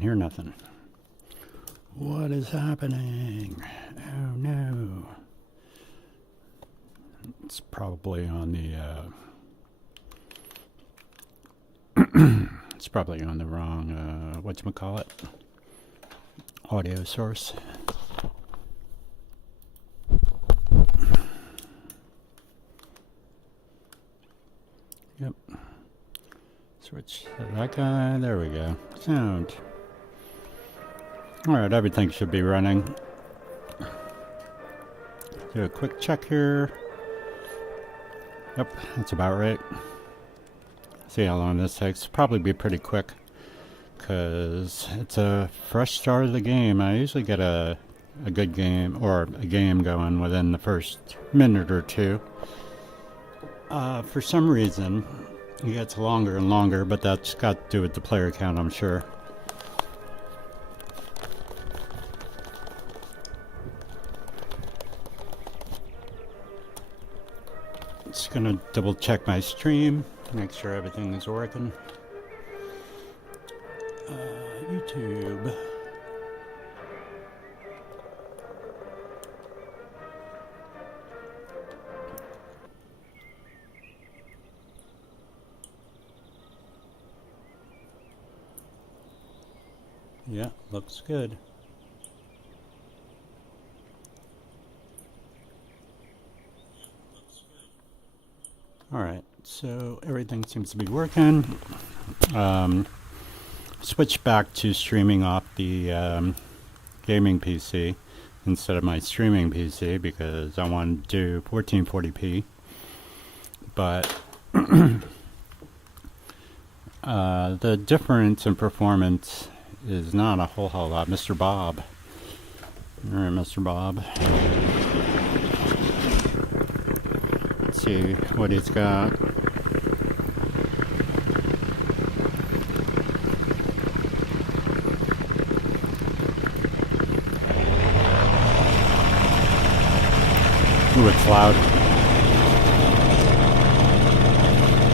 can't hear nothing. What is happening? Oh no. It's probably on the it's probably on the wrong whatchamacallit audio source. Yep. Switch to that guy. There we go. Sound. Alright, everything should be running. Do a quick check here. Yep, that's about right. See how long this takes. Probably be pretty quick, because it's a fresh start of the game. I usually get a good game, or a game going within the first minute or two. For some reason, it gets longer and longer, but that's got to do with the player count, I'm sure. Just gonna double check my stream, make sure everything is working. YouTube. Yeah, looks good. Alright, so everything seems to be working. Switch back to streaming off the gaming PC instead of my streaming PC because I want to do 1440p. But the difference in performance is not a whole lot. Mr. Bob. Alright, Mr. Bob. Let's see what he's got. Ooh, it's loud.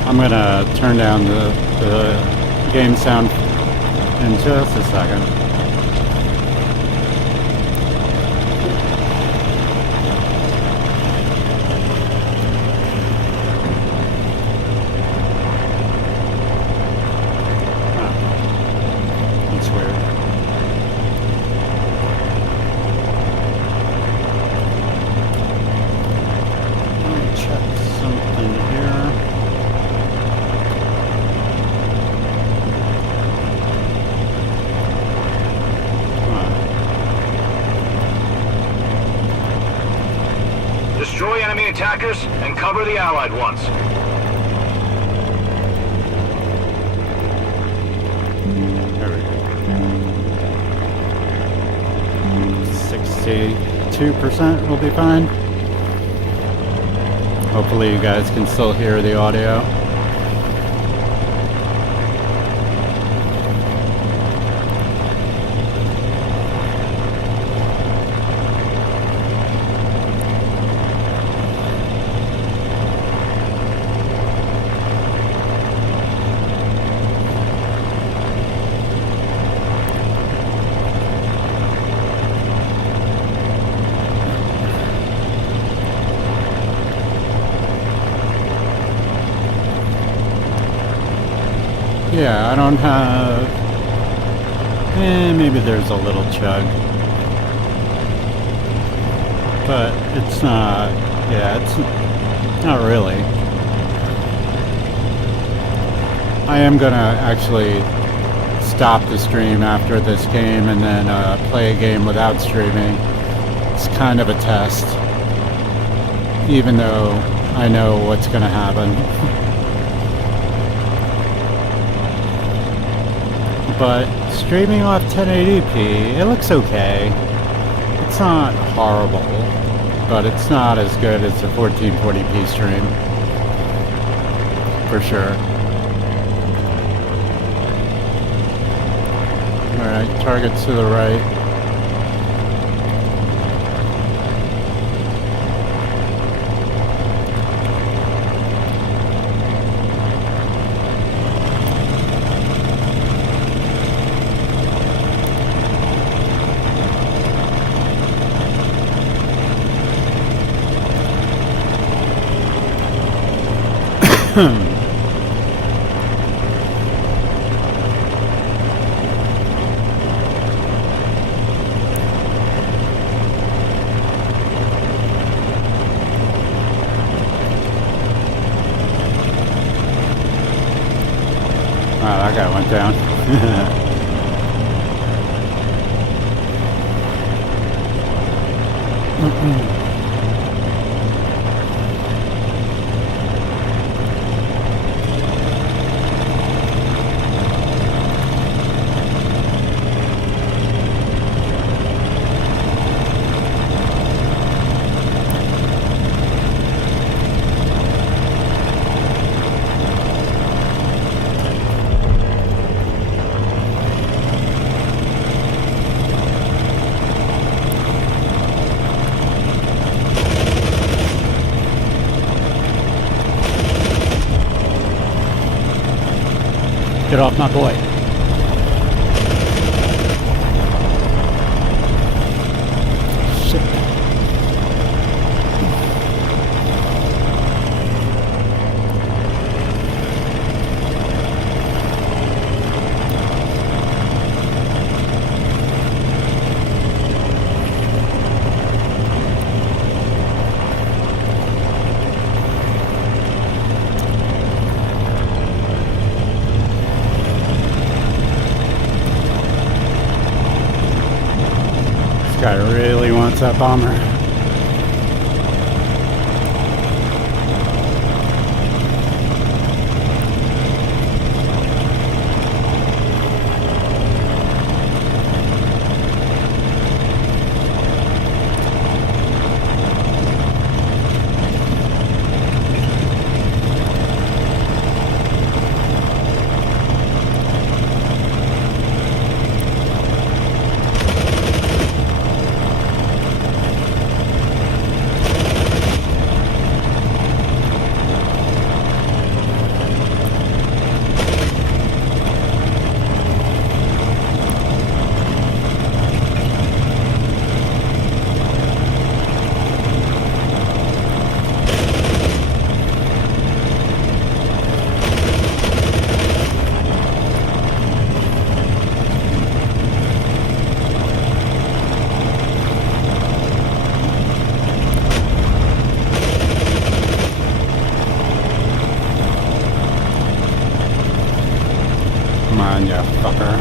I'm gonna turn down the game sound in just a second. That's weird. Let me check something here. Destroy enemy attackers and cover the Allied ones. There we go. 62% will be fine. Hopefully you guys can still hear the audio. Yeah, I don't have... maybe there's a little chug. But it's not... yeah, it's not really. I am gonna actually stop the stream after this game and then play a game without streaming. It's kind of a test. Even though I know what's gonna happen. But streaming off 1080p, it looks okay. It's not horrible, but it's not as good as the 1440p stream. For sure. Alright, targets to the right. Wow, that guy went down. Get off my boy. Shit. This guy really wants that bomber. Come on, you fucker.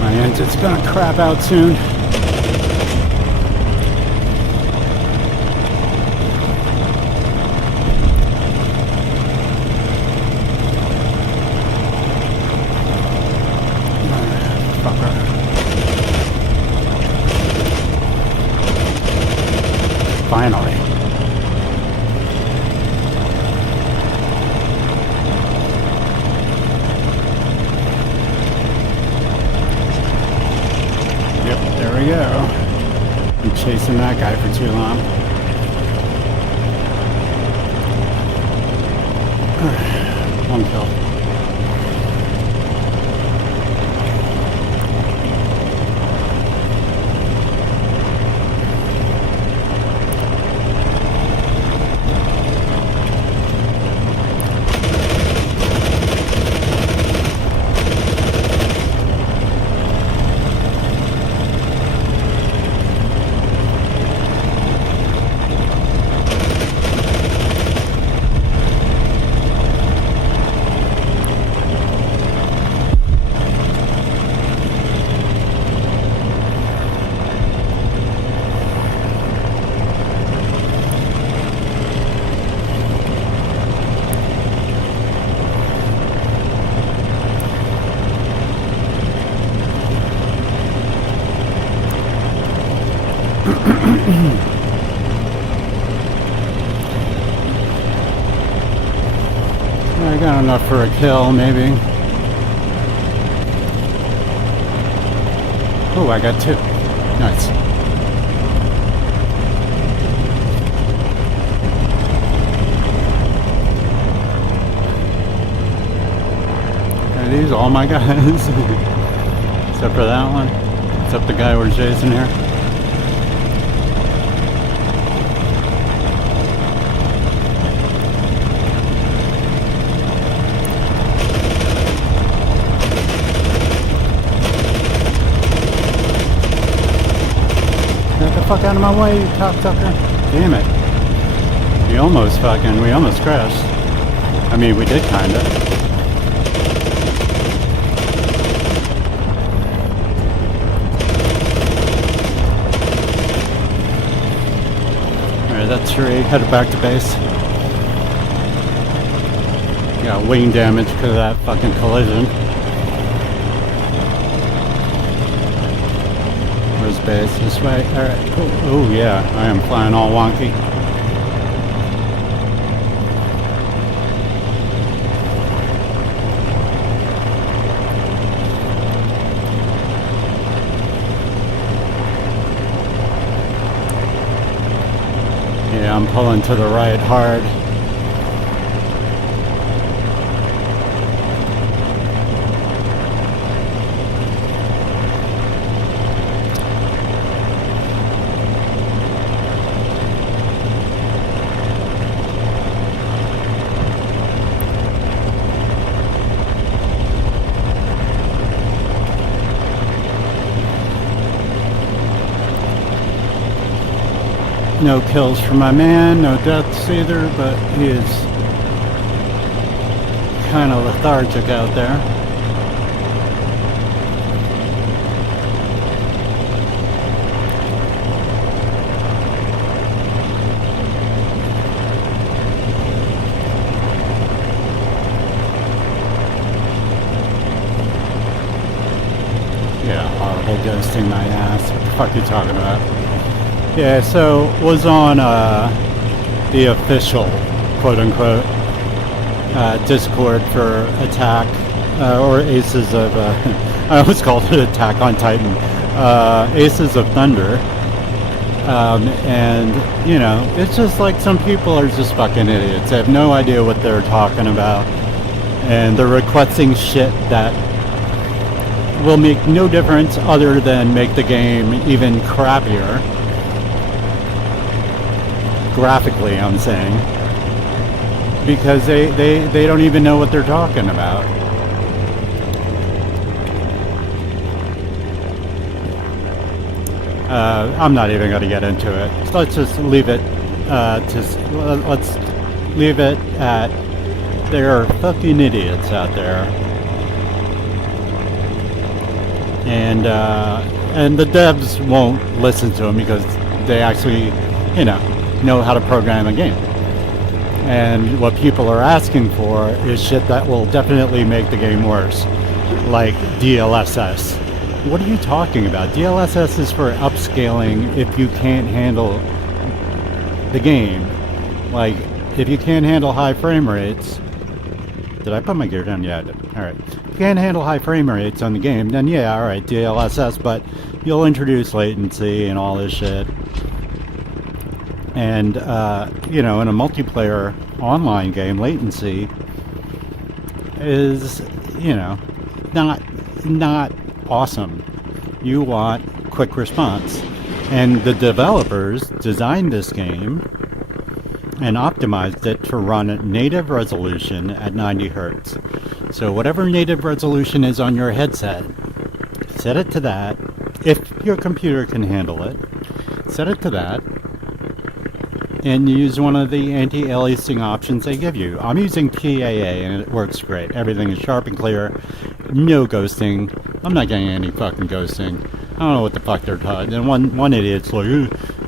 My engine's gonna crap out soon. Fucker. Finally. There we go. Been chasing that guy for too long. One kill. I got enough for a kill, maybe. Oh, I got two. Nice. Are these all my guys? Except for that one. Except the guy we're chasing here. fuck out of my way, you cocksucker. Damn it. We almost crashed. I mean, we did kinda. Alright, that's three. Headed back to base. Got wing damage because of that fucking collision. Where's base? This way? Alright, cool. Oh yeah, I am flying all wonky. Yeah, I'm pulling to the right hard. No kills for my man, no deaths either, but he is kind of lethargic out there. Yeah, horrible ghosting my ass. What the fuck are you talking about? Yeah, so was on the official, quote-unquote, Discord for Attack, or Aces of, I always called it Attack on Titan, Aces of Thunder, and, you know, it's just like some people are just fucking idiots. They have no idea what they're talking about, and they're requesting shit that will make no difference other than make the game even crappier. Graphically, I'm saying, because they don't even know what they're talking about. I'm not even going to get into it. So let's just leave it. Let's leave it at there are fucking idiots out there, and the devs won't listen to them because they actually, you know how to program a game. And what people are asking for is shit that will definitely make the game worse, like DLSS. What are you talking about? DLSS is for upscaling if you can't handle the game. Like, if you can't handle high frame rates... Did I put my gear down? Yeah, I did. Alright. If you can't handle high frame rates on the game, then yeah, alright, DLSS, but you'll introduce latency and all this shit. And, you know, in a multiplayer online game, latency is, you know, not awesome. You want quick response. And the developers designed this game and optimized it to run at native resolution at 90 hertz. So whatever native resolution is on your headset, set it to that. If your computer can handle it, set it to that. And use one of the anti-aliasing options they give you. I'm using PAA and it works great. Everything is sharp and clear. No ghosting. I'm not getting any fucking ghosting. I don't know what the fuck they're talking. And one idiot's like,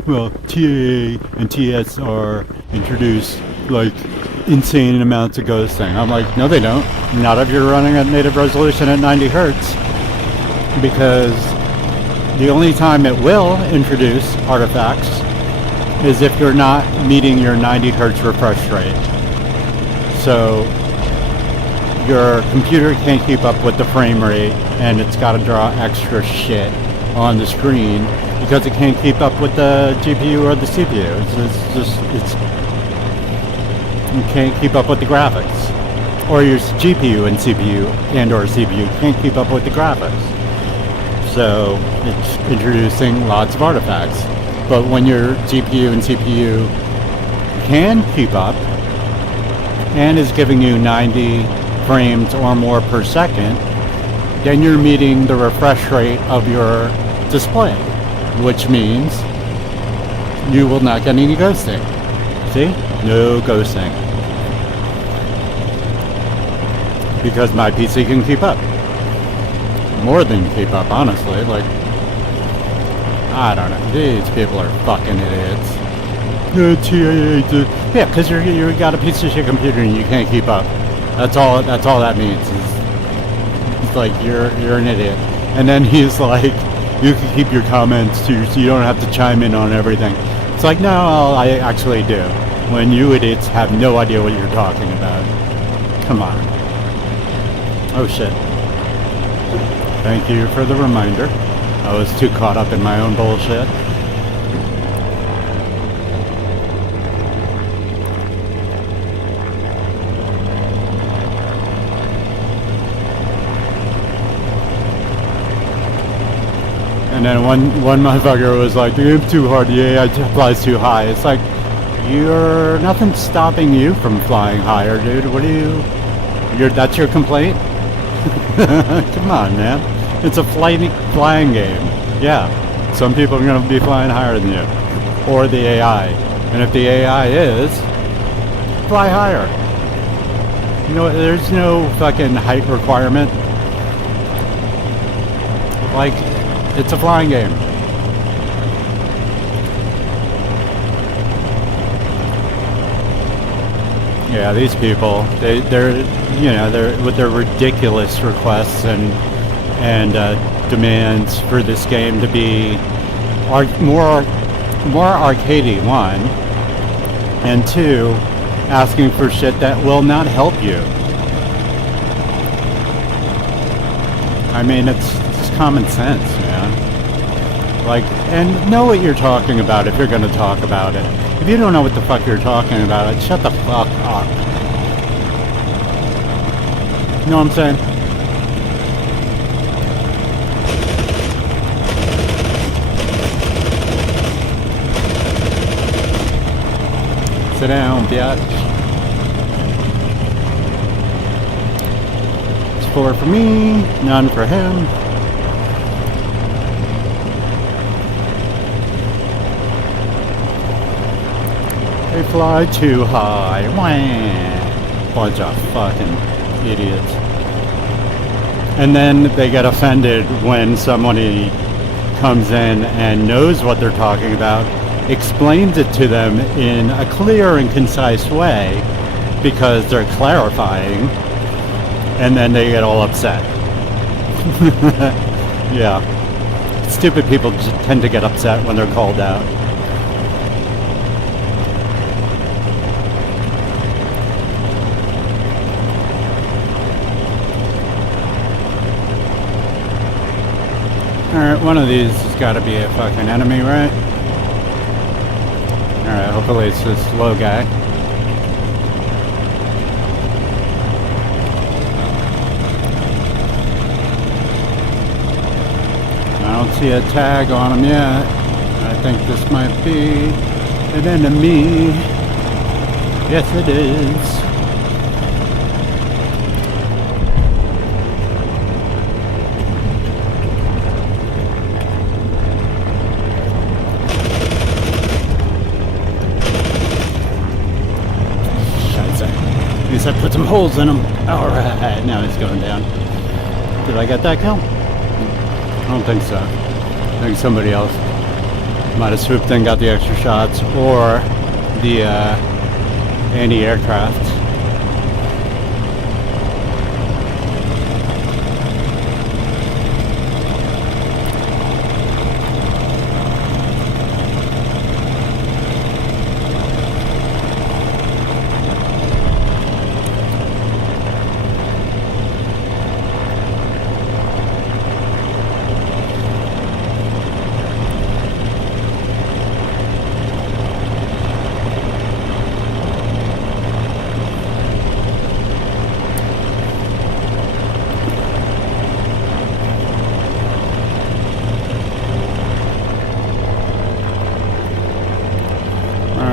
well, TAA and TSR introduce like insane amounts of ghosting. I'm like, no they don't. Not if you're running at native resolution at 90 hertz. Because the only time it will introduce artifacts is if you're not meeting your 90 hertz refresh rate. So your computer can't keep up with the frame rate and it's got to draw extra shit on the screen because it can't keep up with the GPU or the CPU. You can't keep up with the graphics. Or your GPU and CPU and or CPU can't keep up with the graphics. So it's introducing lots of artifacts. But when your GPU and CPU can keep up and is giving you 90 frames or more per second, then you're meeting the refresh rate of your display, which means you will not get any ghosting. See? No ghosting. Because my PC can keep up. More than keep up, honestly. Like, I don't know. These people are fucking idiots. Yeah, because you got a piece of shit computer and you can't keep up. That's all that means. It's like you're an idiot. And then he's like, you can keep your comments too, so you don't have to chime in on everything. It's like, no, I actually do. When you idiots have no idea what you're talking about. Come on. Oh shit. Thank you for the reminder. I was too caught up in my own bullshit. And then one motherfucker was like, the game's too hard, the AI flies too high. It's like, nothing's stopping you from flying higher, dude. What do that's your complaint? Come on, man. It's a flying game. Yeah, some people are going to be flying higher than you. Or the AI. And if the AI is, fly higher. You know, there's no fucking height requirement. Like, it's a flying game. Yeah, these people, they're with their ridiculous requests and demands for this game to be more arcadey, one, and two, asking for shit that will not help you. I mean, it's just common sense, man. Like, and know what you're talking about if you're going to talk about it. If you don't know what the fuck you're talking about, shut the fuck up. You know what I'm saying? Sit down, bitch. It's 4 for me, none for him. They fly too high. Wah. Bunch of fucking idiots. And then they get offended when somebody comes in and knows what they're talking about, explains it to them in a clear and concise way because they're clarifying, and then they get all upset. Yeah. Stupid people just tend to get upset when they're called out. Alright, one of these has got to be a fucking enemy, right? Alright, hopefully it's this low guy. I don't see a tag on him yet. I think this might be an enemy. Yes, it is. I put some holes in him. Alright, now he's going down. Did I get that kill? I don't think so. I think somebody else might have swooped in, got the extra shots, or the anti-aircraft.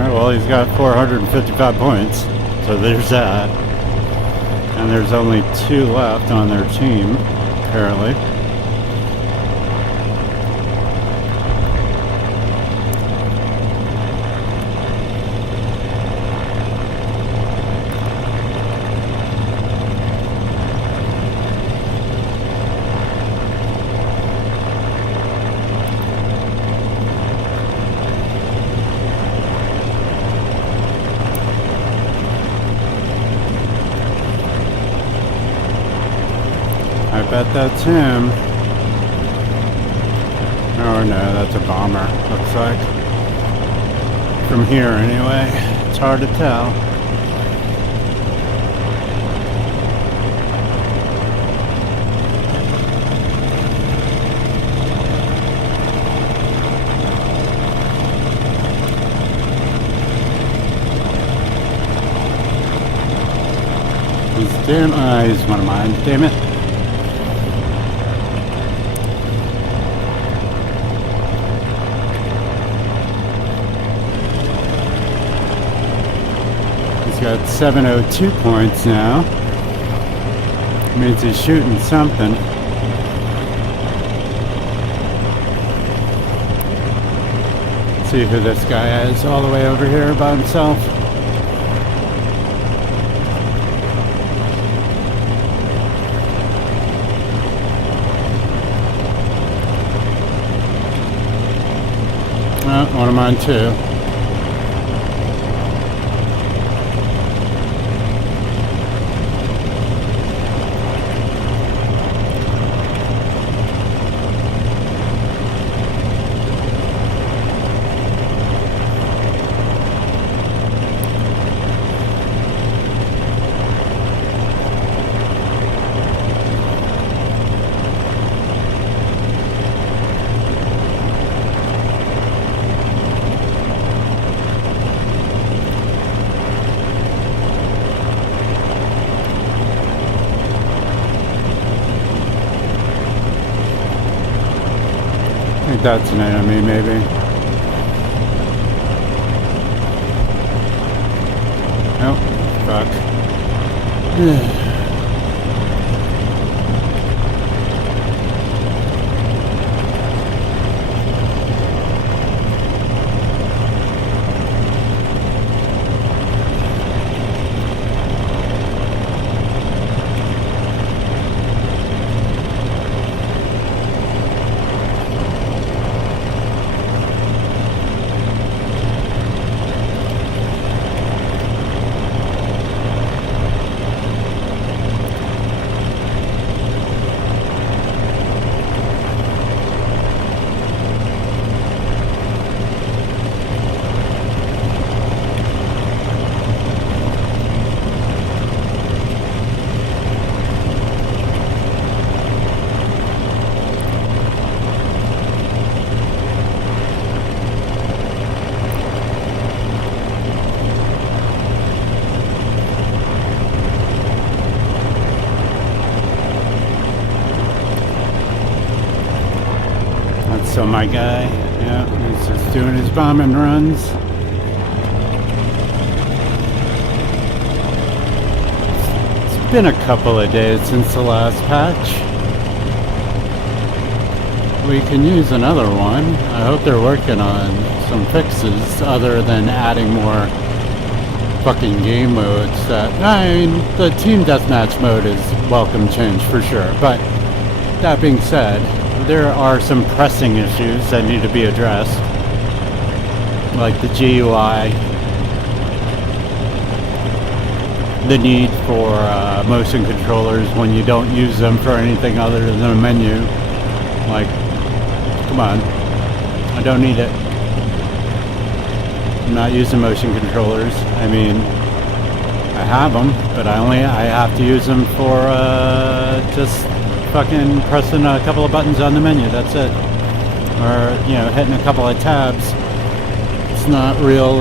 Well, he's got 455 points, so there's that. And there's only 2 left on their team, apparently. I bet that's him. Oh no, that's a bomber, looks like. From here anyway. It's hard to tell. These damn eyes, one of mine, damn it. He's got 702 points now. Means he's shooting something. Let's see who this guy is all the way over here by himself. One of mine too. I think that's an enemy, maybe. Oh, fuck. So my guy, yeah, he's just doing his bombing runs. It's been a couple of days since the last patch. We can use another one. I hope they're working on some fixes other than adding more fucking game modes. I mean, the team deathmatch mode is welcome change for sure, but that being said, there are some pressing issues that need to be addressed, like the GUI, the need for motion controllers when you don't use them for anything other than a menu. Like, come on, I don't need it. I'm not using motion controllers. I mean, I have them, but I have to use them for just fucking pressing a couple of buttons on the menu, that's it. Or, you know, hitting a couple of tabs. It's not real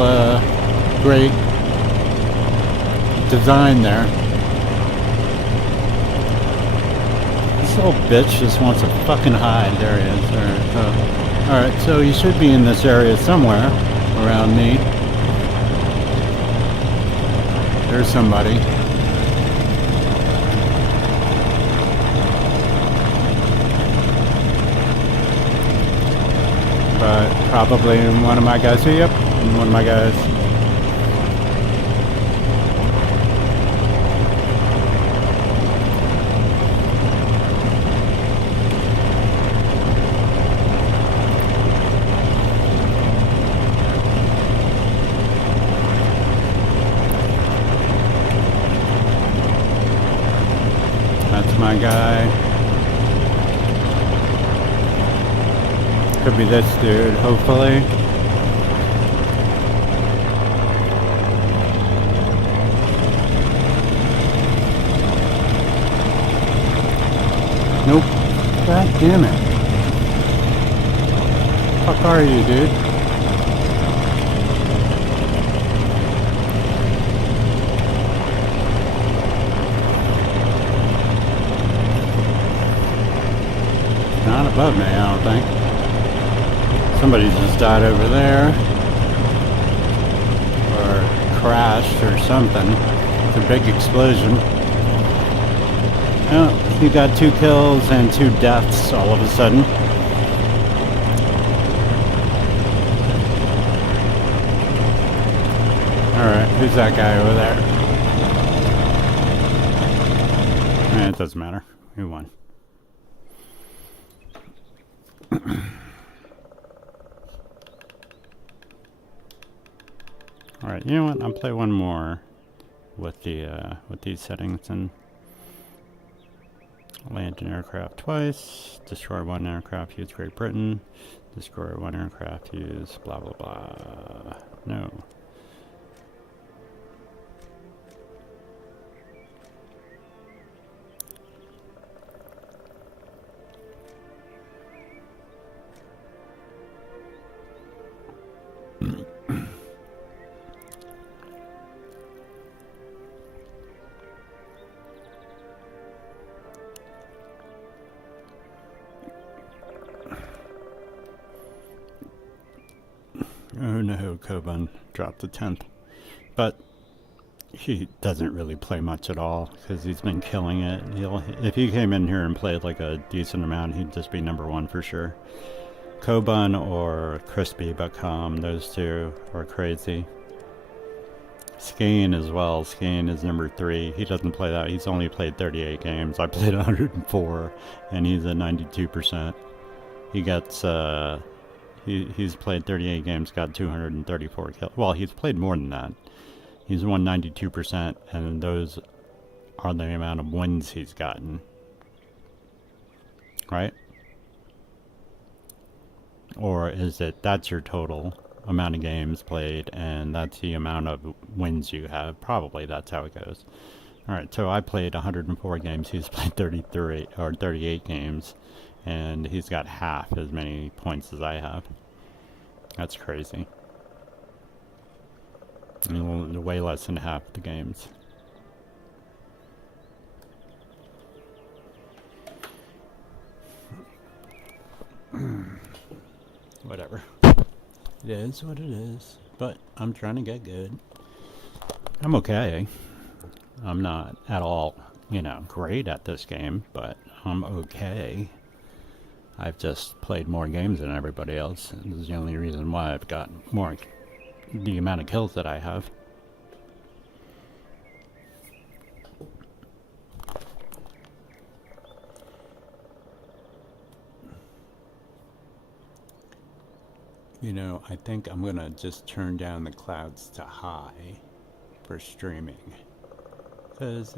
great design there. This little bitch just wants to fucking hide. There he is. Alright, so you should be in this area somewhere around me. There's somebody. But probably one of my guys here. Yep, one of my guys. That's my guy. Could be this dude, hopefully. Nope. God damn it. Fuck are you, dude? Not above me, I don't think. Somebody just died over there. Or crashed or something. It's a big explosion. Oh, he got 2 kills and 2 deaths all of a sudden. Alright, who's that guy over there? It doesn't matter. Who won? Alright, you know what? I'll play one more with the with these settings and land an aircraft twice, destroy 1 aircraft, use Great Britain, destroy 1 aircraft, use blah blah blah. No. Oh no, Koban dropped the 10th. But he doesn't really play much at all because he's been killing it. If he came in here and played like a decent amount, he'd just be #1 for sure. Koban or Crispy.com, those two are crazy. Skane as well. Skane is #3. He doesn't play that. He's only played 38 games. I played 104 and he's at 92%. He gets he's played 38 games, got 234 kills. Well, he's played more than that. He's won 92%, and those are the amount of wins he's gotten. Right? Or is it that's your total amount of games played, and that's the amount of wins you have? Probably that's how it goes. Alright, so I played 104 games. He's played 33 or 38 games. And he's got half as many points as I have. That's crazy. And way less than half the games. Whatever. It is what it is. But I'm trying to get good. I'm okay. I'm not at all, great at this game, but I'm okay. I've just played more games than everybody else. This is the only reason why I've got the amount of kills that I have. I think I'm gonna just turn down the clouds to high for streaming. Because,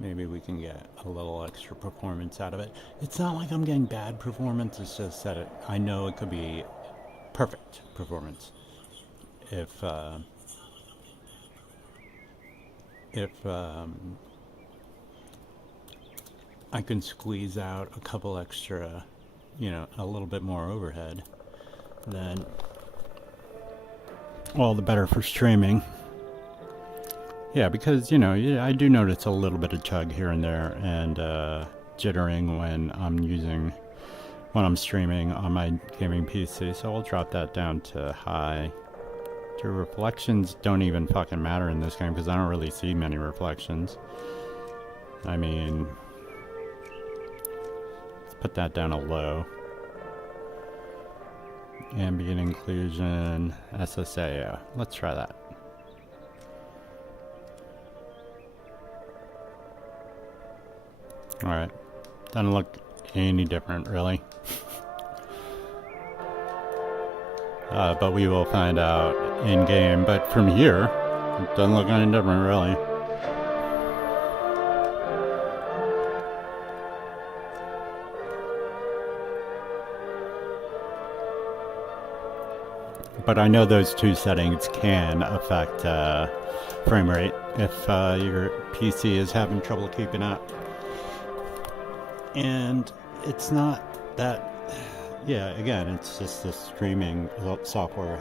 maybe we can get a little extra performance out of it. It's not like I'm getting bad performance, it's just that I know it could be perfect performance if I can squeeze out a couple extra, a little bit more overhead, then all the better for streaming. Yeah, because, I do notice a little bit of chug here and there and jittering when I'm streaming on my gaming PC, so I'll drop that down to high. The reflections don't even fucking matter in this game because I don't really see many reflections. I mean, let's put that down to low. Ambient inclusion, SSA, yeah. Let's try that. Alright, doesn't look any different really. But we will find out in game. But from here, it doesn't look any different really. But I know those two settings can affect frame rate if your PC is having trouble keeping up. And it's not that, yeah, again, it's just the streaming software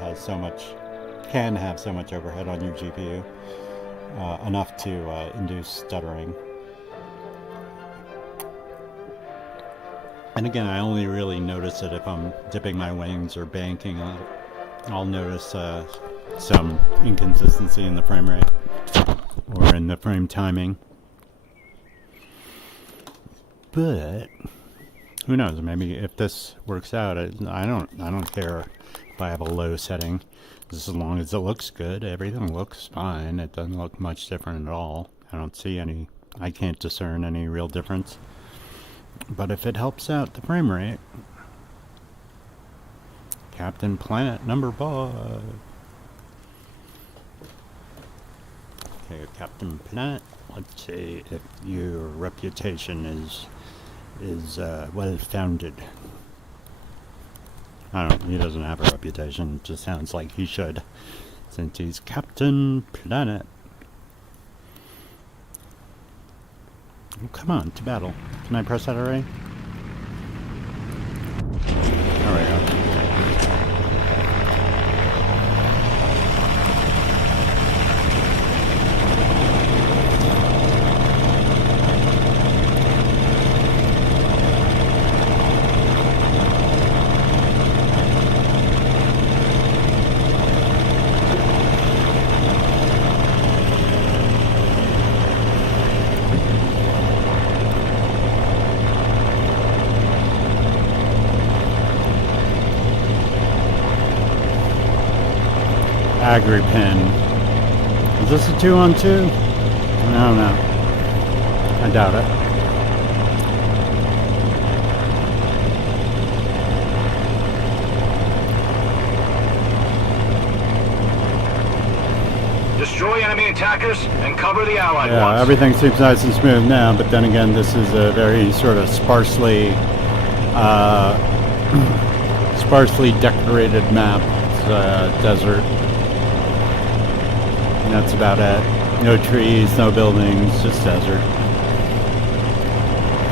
can have so much overhead on your GPU, enough to induce stuttering. And again, I only really notice it if I'm dipping my wings or banking. I'll notice some inconsistency in the frame rate or in the frame timing. But who knows? Maybe if this works out, I don't care if I have a low setting, just as long as it looks good. Everything looks fine. It doesn't look much different at all. I can't discern any real difference. But if it helps out the frame rate, Captain Planet number 5. Okay, Captain Planet. Let's see if your reputation is well founded. I don't know, he doesn't have a reputation, it just sounds like he should, since he's Captain Planet. Oh, come on, to battle. Can I press that already? There we go. Agri-Pen. Is this a 2-on-2? I don't know. I doubt it. Destroy enemy attackers and cover the Allied ones. Yeah, everything seems nice and smooth now, but then again, this is a very sort of sparsely decorated map. It's desert. And that's about it. No trees, no buildings, just desert.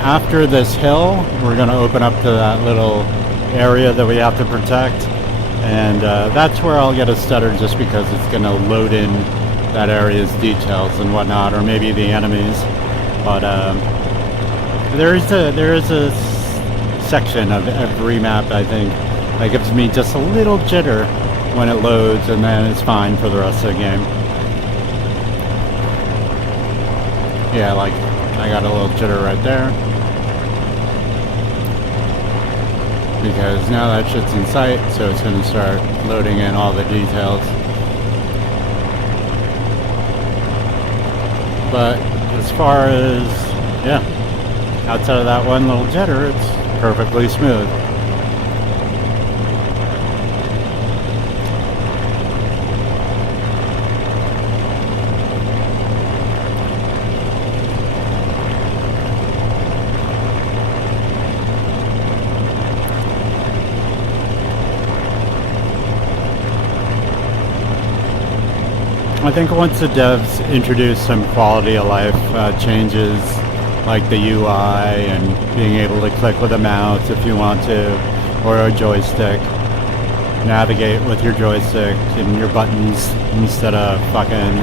After this hill, we're going to open up to that little area that we have to protect. And that's where I'll get a stutter, just because it's going to load in that area's details and whatnot, or maybe the enemies. But there is a section of every map, I think, that gives me just a little jitter when it loads, and then it's fine for the rest of the game. Yeah, like, I got a little jitter right there. Because now that shit's in sight, so it's going to start loading in all the details. But as far as, yeah, outside of that one little jitter, it's perfectly smooth. I think once the devs introduce some quality of life changes, like the UI and being able to click with a mouse if you want to, or a joystick, navigate with your joystick and your buttons instead of fucking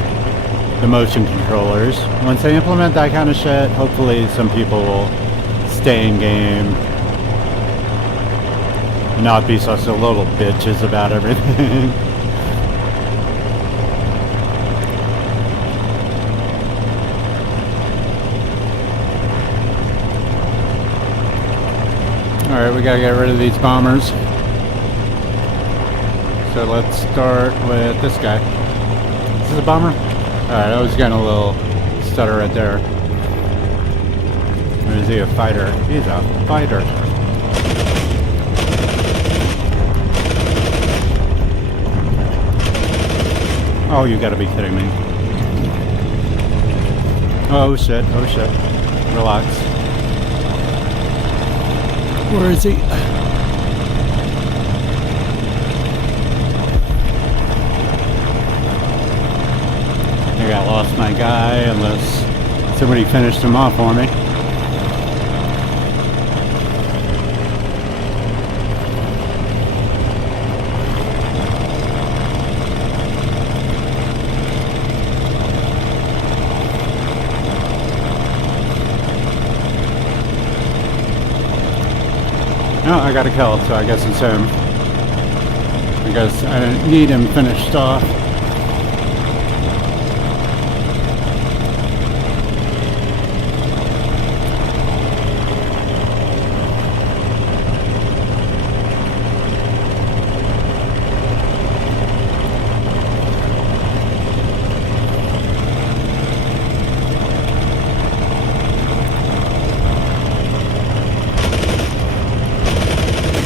the motion controllers. Once they implement that kind of shit, hopefully some people will stay in game and not be such a little bitches about everything. Alright, we gotta get rid of these bombers. So let's start with this guy. Is this a bomber? Alright, I was getting a little stutter right there. Or is he a fighter? He's a fighter. Oh, you gotta be kidding me. Oh shit, oh shit. Relax. Where is he? I lost my guy unless somebody finished him off for me. Oh, I got a kill, so I guess it's him. I guess I need him finished off.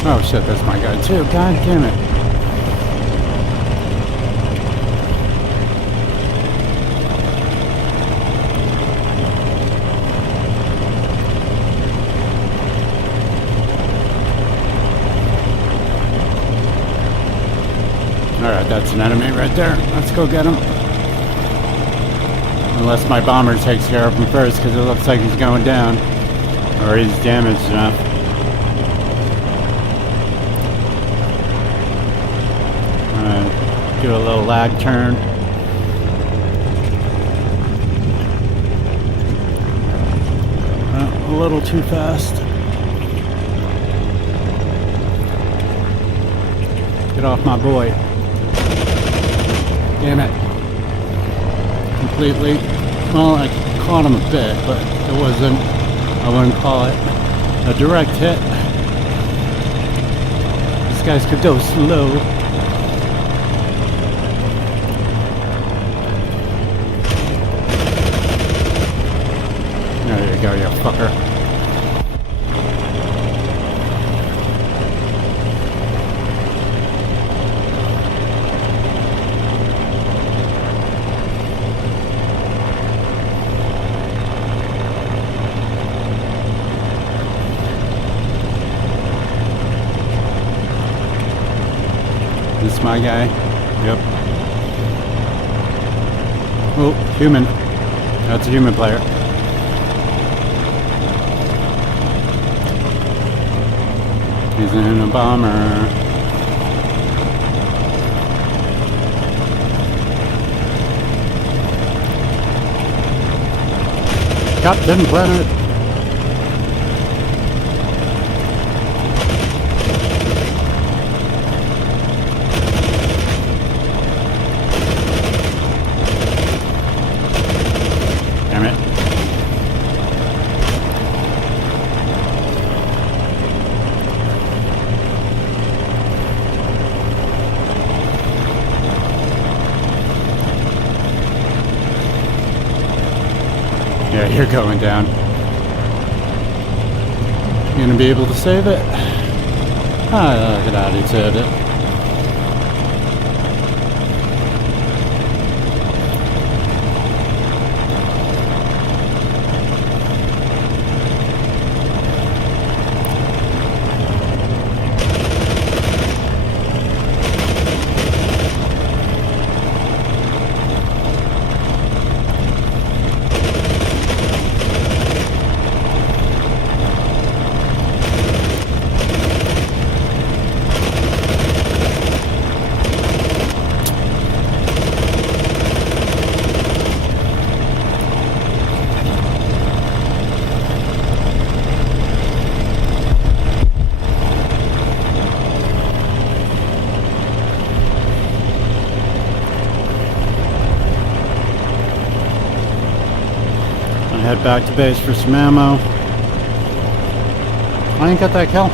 Oh shit, that's my guy too. God damn it. Alright, that's an enemy right there. Let's go get him. Unless my bomber takes care of him first, because it looks like he's going down. Or he's damaged enough. Do a little lag turn. A little too fast. Get off my boy. Damn it. Completely. Well, I caught him a bit, but it wasn't, I wouldn't call it a direct hit. These guys could go slow. There you go, you fucker. This is my guy. Yep. Oh, human. That's a human player. He's in a bomber. Captain Planet. Damn it. Yeah, you're going down. You gonna be able to save it? Ah, look at that, he saved it. Head back to base for some ammo. I ain't got that kill.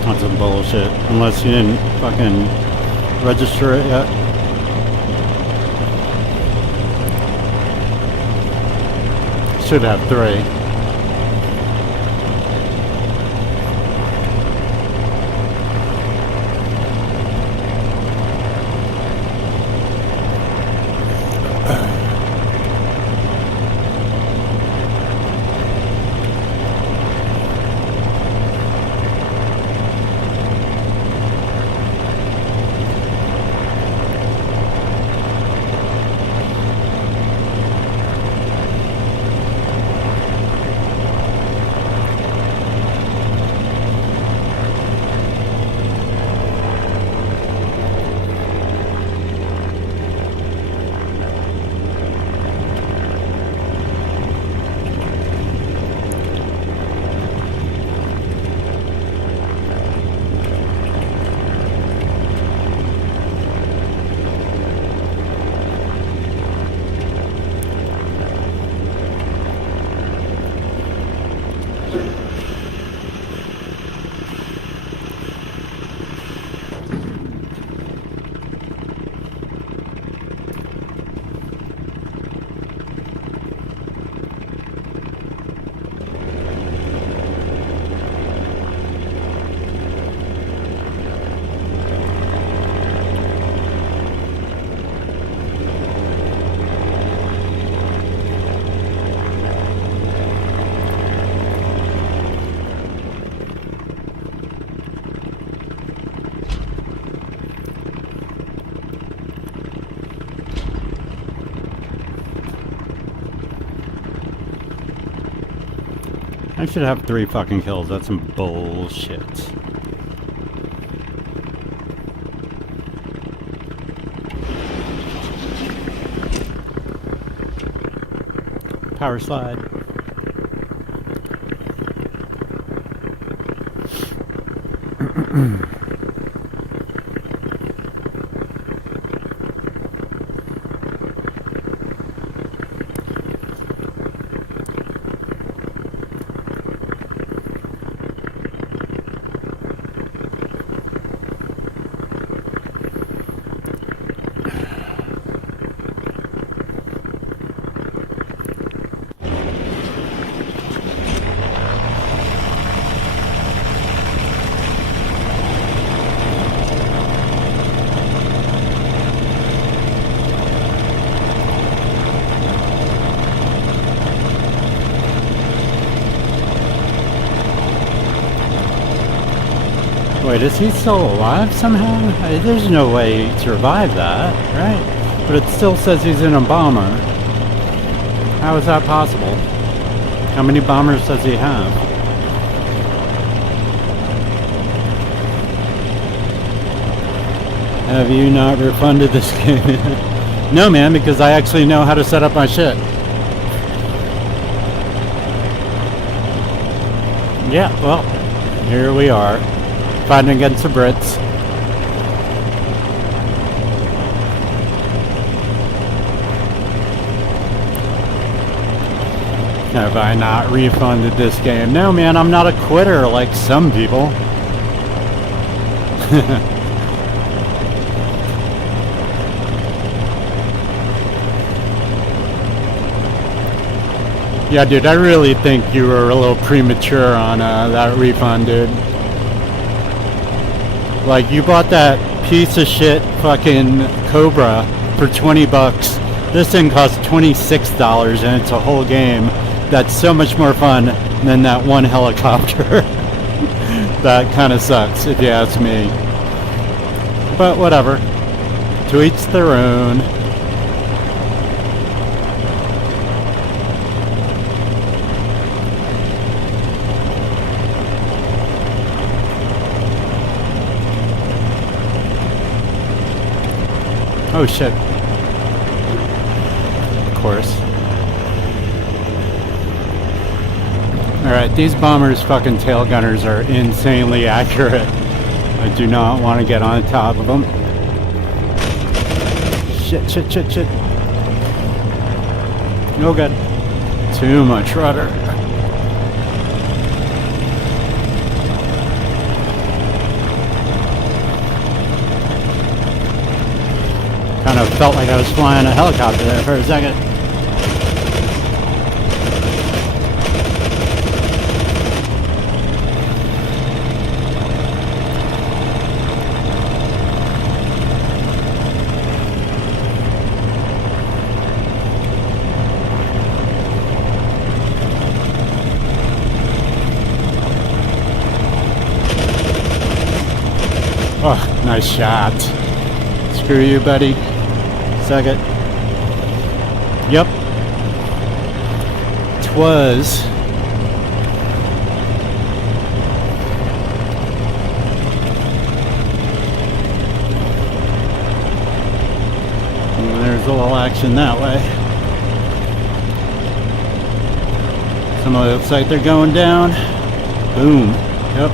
That's some bullshit. Unless you didn't fucking register it yet. Should have 3. I should have 3 fucking kills. That's some bullshit. Power slide. Wait, is he still alive somehow? There's no way he'd survive that, right? But it still says he's in a bomber. How is that possible? How many bombers does he have? Have you not refunded this game? No, man, because I actually know how to set up my shit. Yeah, well, here we are. Fighting against the Brits. Have I not refunded this game? No, man, I'm not a quitter like some people. Yeah, dude, I really think you were a little premature on that refund, dude. Like, you bought that piece of shit fucking Cobra for 20 bucks. This thing costs $26 and it's a whole game that's so much more fun than that one helicopter. That kind of sucks, if you ask me. But whatever. To each their own. Oh shit. Of course. Alright, these bombers' fucking tail gunners are insanely accurate. I do not want to get on top of them. Shit, shit, shit, shit. Oh god. Too much rudder. Kind of felt like I was flying a helicopter there for a second. Oh, nice shot. Screw you, buddy. Second. Yep. 'Twas. And there's a little action that way. Some looks like they're going down. Boom. Yep.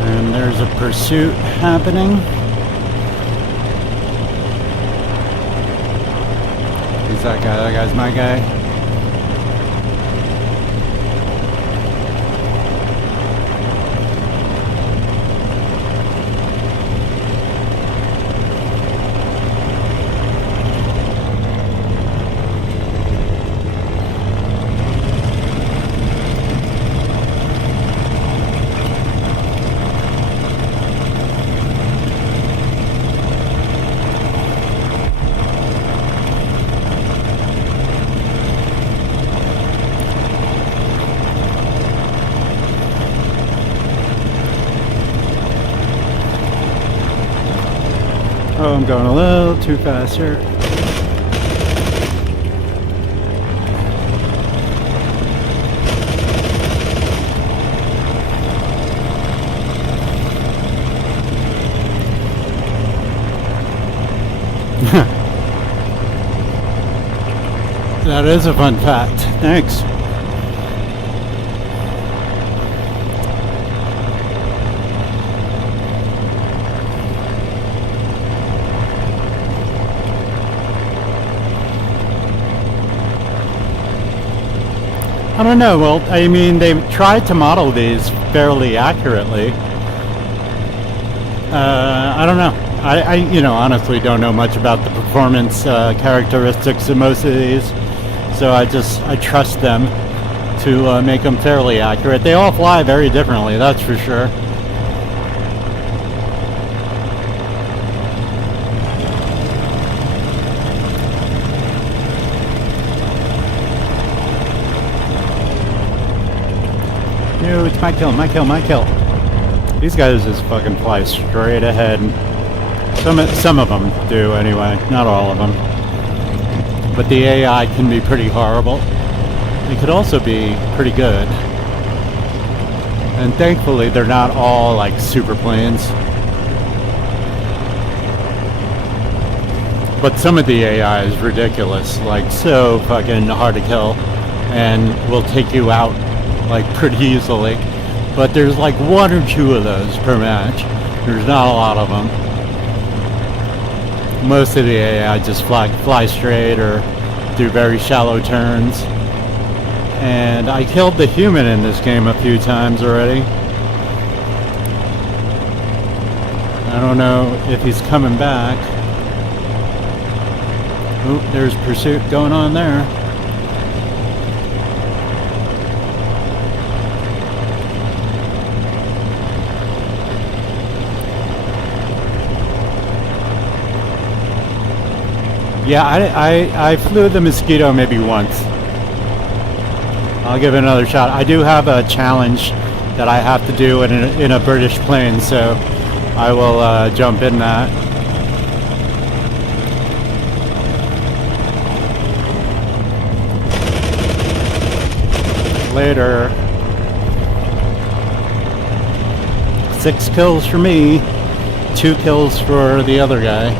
And there's a pursuit happening. Who's that guy? That guy's my guy. Oh, I'm going a little too fast here. That is a fun fact. Thanks. I don't know. Well, I mean, they tried to model these fairly accurately. I don't know. I honestly don't know much about the performance characteristics of most of these, so I trust them to make them fairly accurate. They all fly very differently, that's for sure. No, it's my kill, my kill, my kill. These guys just fucking fly straight ahead. Some of them do anyway, not all of them. But the AI can be pretty horrible. It could also be pretty good. And thankfully they're not all like super planes. But some of the AI is ridiculous, like so fucking hard to kill and will take you out like pretty easily. But there's like one or two of those per match. There's not a lot of them. Most of the AI just fly straight or do very shallow turns. And I killed the human in this game a few times already. I don't know if he's coming back. Oop, there's pursuit going on there. Yeah, I flew the Mosquito maybe once. I'll give it another shot. I do have a challenge that I have to do in a British plane, so I will jump in that. Later. 6 kills for me, 2 kills for the other guy.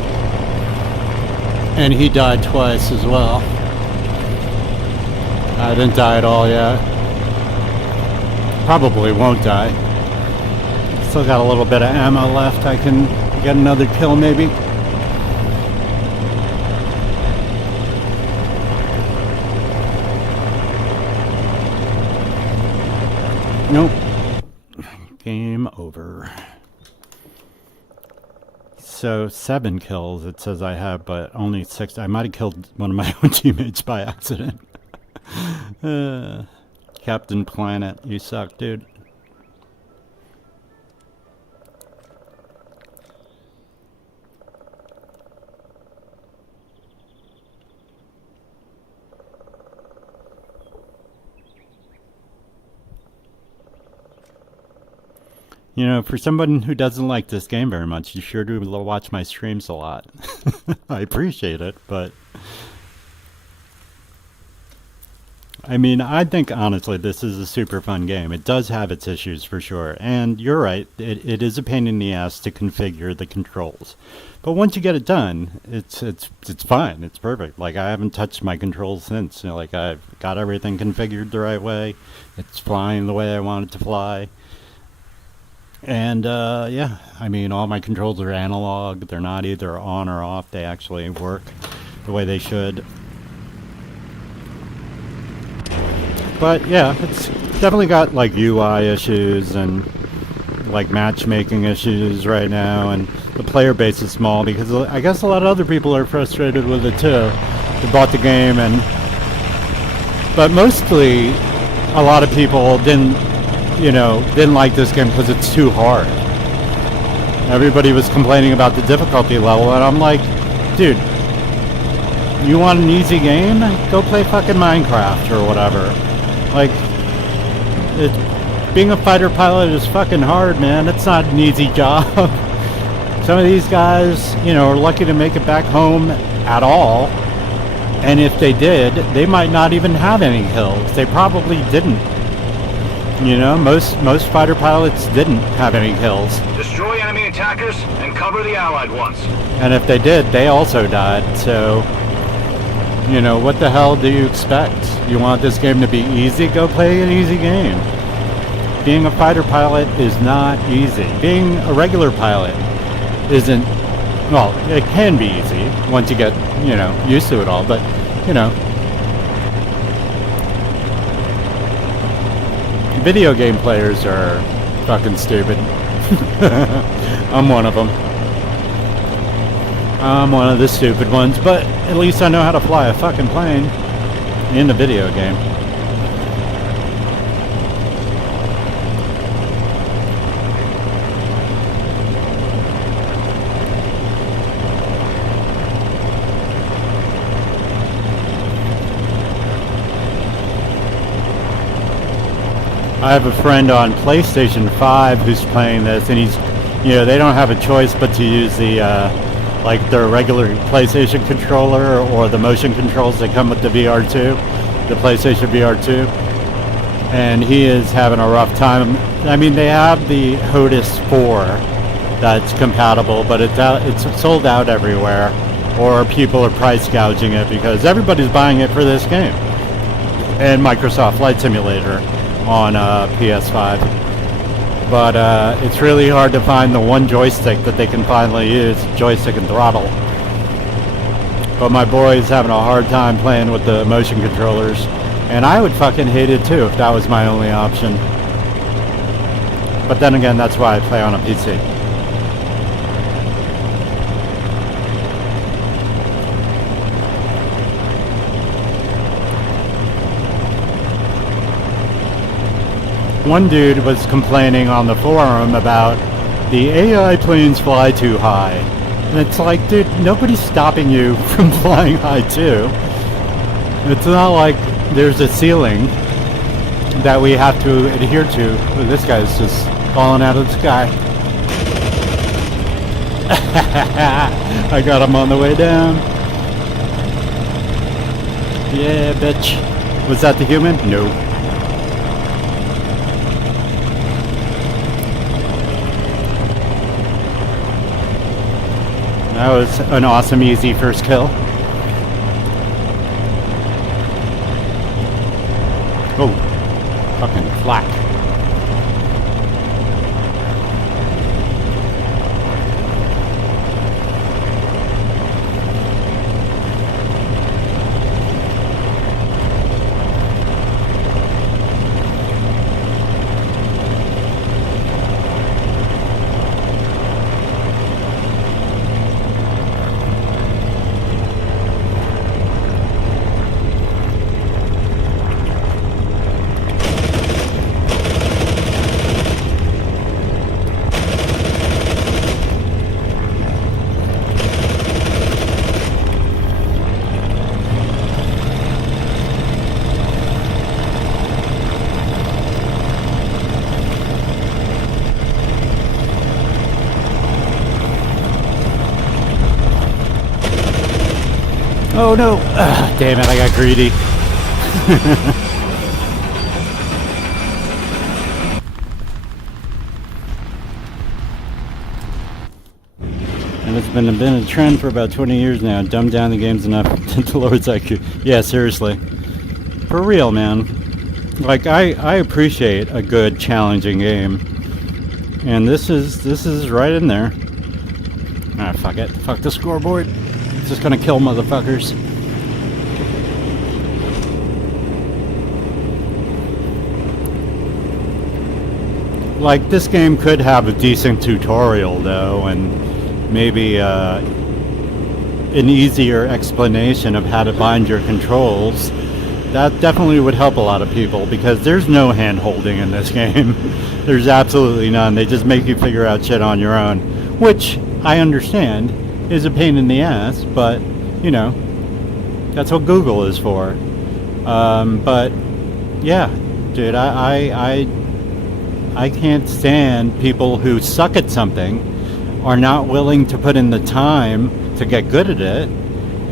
And he died twice as well. I didn't die at all yet. Probably won't die. Still got a little bit of ammo left. I can get another kill maybe. Nope. Game over. So 7 kills it says I have, but only 6. I might have killed one of my own teammates by accident. Captain Planet, you suck, dude. You know, for someone who doesn't like this game very much, you sure do watch my streams a lot. I appreciate it, but... I mean, I think, honestly, this is a super fun game. It does have its issues, for sure. And you're right, it is a pain in the ass to configure the controls. But once you get it done, it's fine. It's perfect. Like, I haven't touched my controls since. You know, like, I've got everything configured the right way. It's flying the way I want it to fly. And, yeah, I mean, all my controls are analog. They're not either on or off. They actually work the way they should. But, yeah, it's definitely got, like, UI issues and, like, matchmaking issues right now. And the player base is small because I guess a lot of other people are frustrated with it, too. They bought the game but mostly a lot of people didn't like this game because it's too hard. Everybody was complaining about the difficulty level, and I'm like, dude, you want an easy game? Go play fucking Minecraft or whatever. Like, being a fighter pilot is fucking hard, man. It's not an easy job. Some of these guys, are lucky to make it back home at all. And if they did, they might not even have any kills. They probably didn't. Most fighter pilots didn't have any kills. Destroy enemy attackers and cover the Allied ones. And if they did, they also died. So, You know, what the hell do you expect? You want this game to be easy? Go play an easy game. Being a fighter pilot is not easy. Being a regular pilot isn't, well, it can be easy once you get, you know, used to it all, but, you know, video game players are fucking stupid. I'm one of them. I'm one of the stupid ones, but at least I know how to fly a fucking plane in the video game. I have a friend on PlayStation 5 who's playing this, and he's, you know, they don't have a choice but to use the, like their regular PlayStation controller or the motion controls that come with the VR2, the PlayStation VR2. And he is having a rough time. I mean, they have the HOTAS 4 that's compatible, but it's sold out everywhere, or people are price gouging it because everybody's buying it for this game. And Microsoft Flight Simulator on PS5, but it's really hard to find the one joystick that they can finally use, joystick and throttle. But my boy's having a hard time playing with the motion controllers, and I would fucking hate it too if that was my only option. But then again, that's why I play on a PC. One dude was complaining on the forum about the AI planes fly too high. And it's like, dude, nobody's stopping you from flying high too. It's not like there's a ceiling that we have to adhere to. Ooh, this guy's just falling out of the sky. I got him on the way down. Yeah, bitch. Was that the human? No. That was an awesome, easy first kill. Oh, fucking flak. Oh no! Damn it, I got greedy. And it's been a trend for about 20 years now. Dumb down the games enough to lower its IQ. Yeah, seriously. For real, man. Like, I appreciate a good, challenging game. And this is right in there. Ah, fuck it. Fuck the scoreboard. It's just gonna kill motherfuckers. Like, this game could have a decent tutorial, though, and maybe an easier explanation of how to bind your controls. That definitely would help a lot of people, because there's no hand-holding in this game. There's absolutely none. They just make you figure out shit on your own, which I understand is a pain in the ass, but, you know, that's what Google is for. But, yeah, dude, I can't stand people who suck at something, are not willing to put in the time to get good at it,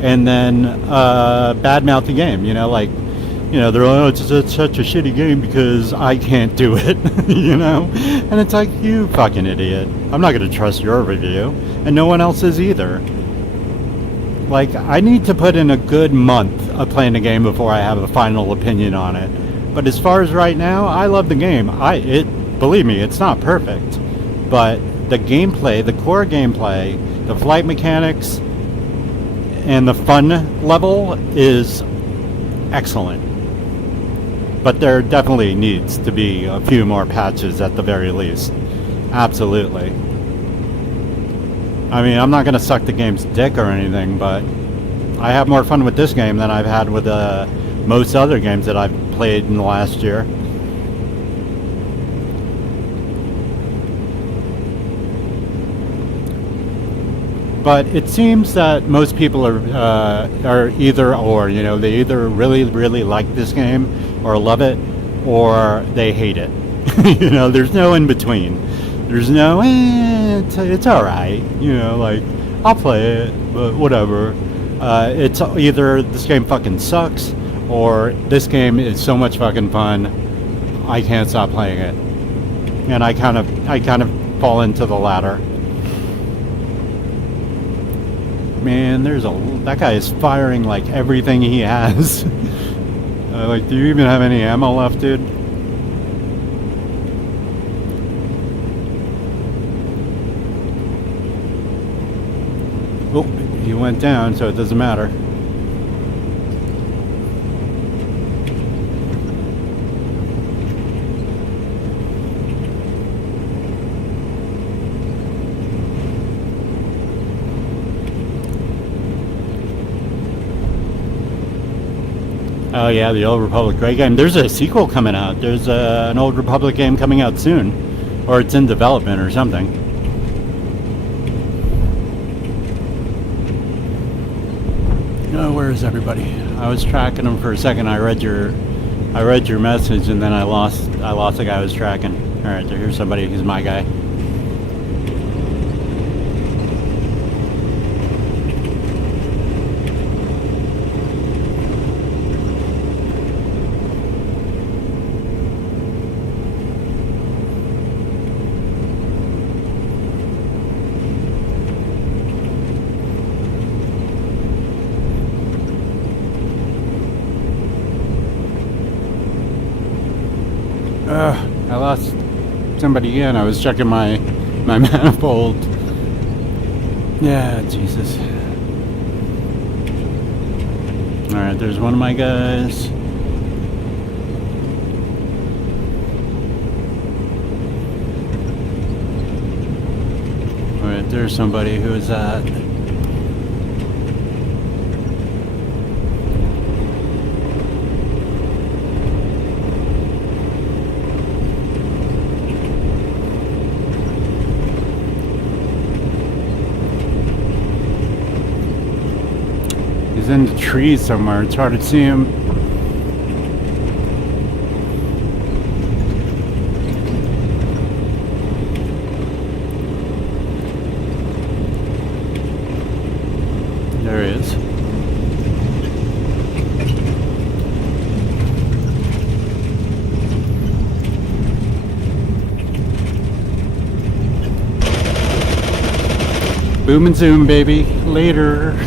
and then badmouth the game, you know, like, you know, they're like, oh, it's such a shitty game because I can't do it, you know? And it's like, you fucking idiot. I'm not going to trust your review, and no one else is either. Like, I need to put in a good month of playing the game before I have a final opinion on it. But as far as right now, I love the game. Believe me, it's not perfect. But the gameplay, the core gameplay, the flight mechanics, and the fun level is excellent. But there definitely needs to be a few more patches at the very least. Absolutely. I mean, I'm not going to suck the game's dick or anything, but I have more fun with this game than I've had with most other games that I've played in the last year. But it seems that most people are either or, you know, they either really, really like this game or love it, or they hate it. You know, there's no in between. There's no, it's alright, you know, like, I'll play it, but whatever. It's either this game fucking sucks, or this game is so much fucking fun, I can't stop playing it. And I kind of fall into the latter. Man, that guy is firing like everything he has. Like, do you even have any ammo left, dude? Oh, he went down, so it doesn't matter. Oh yeah, the Old Republic, great game. There's a sequel coming out. There's an Old Republic game coming out soon. Or it's in development or something. Oh, where is everybody? I was tracking them for a second. I read your message, and then I lost the guy I was tracking. Alright, here's somebody who's my guy. I lost somebody again. I was checking my manifold. Yeah, Jesus. Alright, there's one of my guys. Alright, there's somebody who is at. He's in the trees somewhere. It's hard to see him. There he is. Boom and zoom, baby. Later.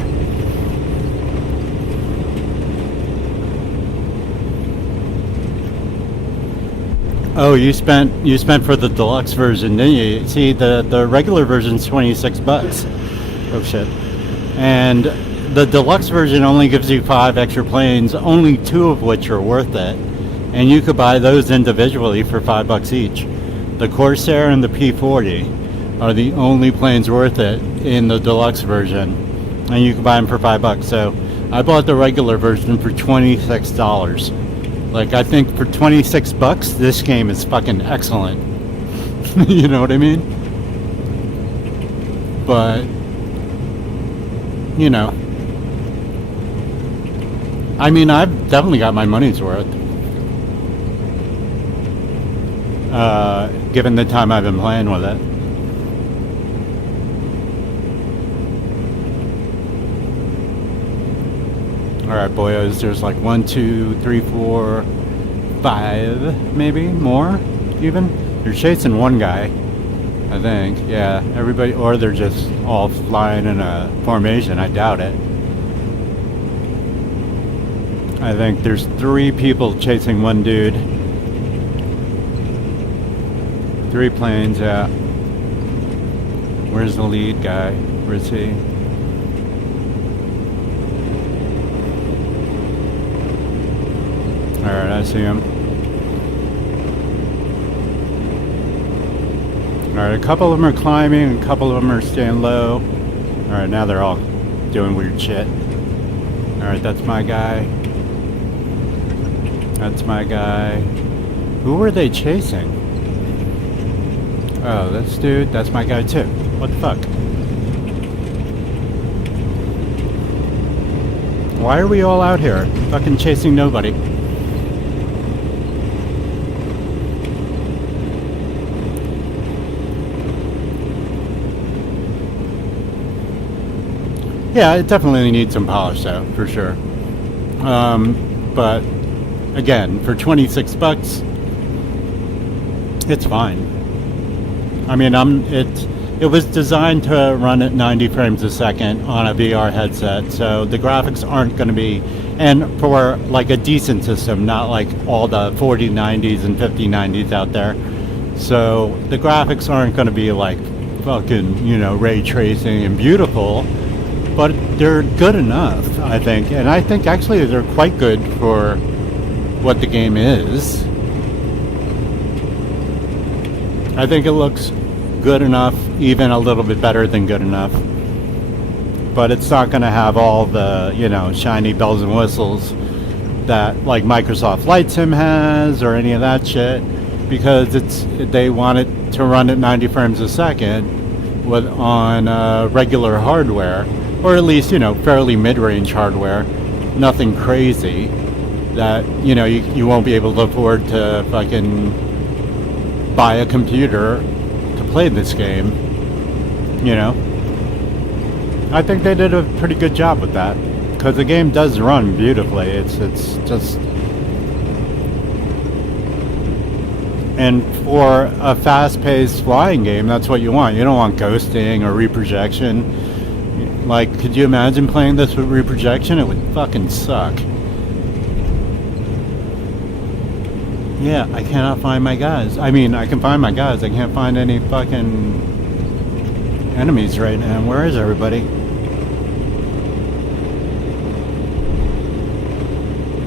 Oh, you spent for the deluxe version, didn't you? See, the regular version's $26. Oh shit. And the deluxe version only gives you 5 extra planes, only 2 of which are worth it. And you could buy those individually for $5 each. The Corsair and the P-40 are the only planes worth it in the deluxe version. And you can buy them for $5. So I bought the regular version for $26. Like, I think for $26, this game is fucking excellent. You know what I mean? But, you know. I mean, I've definitely got my money's worth. Given the time I've been playing with it. Alright, boyos, there's like 1, 2, 3, 4, 5, maybe more, even. They're chasing one guy, I think. Yeah, everybody, or they're just all flying in a formation. I doubt it. I think there's 3 people chasing one dude. 3 planes, yeah. Where's the lead guy? Where's he? Alright, I see him. Alright, a couple of them are climbing, a couple of them are staying low. Alright, now they're all doing weird shit. Alright, that's my guy. That's my guy. Who were they chasing? Oh, this dude, that's my guy too. What the fuck? Why are we all out here? Fucking chasing nobody. Yeah, it definitely needs some polish though, for sure. But again, for 26 bucks, it's fine. I mean, it was designed to run at 90 frames a second on a VR headset, so the graphics aren't going to be, and for like a decent system, not like all the 4090s and 5090s out there. So the graphics aren't going to be like fucking, you know, ray tracing and beautiful, but they're good enough, I think. And I think actually they're quite good for what the game is. I think it looks good enough, even a little bit better than good enough. But it's not going to have all the, you know, shiny bells and whistles that like Microsoft Flight Sim has or any of that shit, because they want it to run at 90 frames a second on regular hardware, or at least, you know, fairly mid-range hardware. Nothing crazy that, you know, you won't be able to afford to fucking buy a computer to play this game, you know. I think they did a pretty good job with that, because the game does run beautifully. It's just, and for a fast-paced flying game, that's what you want. You don't want ghosting or reprojection. Like, could you imagine playing this with reprojection? It would fucking suck. Yeah, I cannot find my guys. I mean, I can find my guys. I can't find any fucking enemies right now. Where is everybody?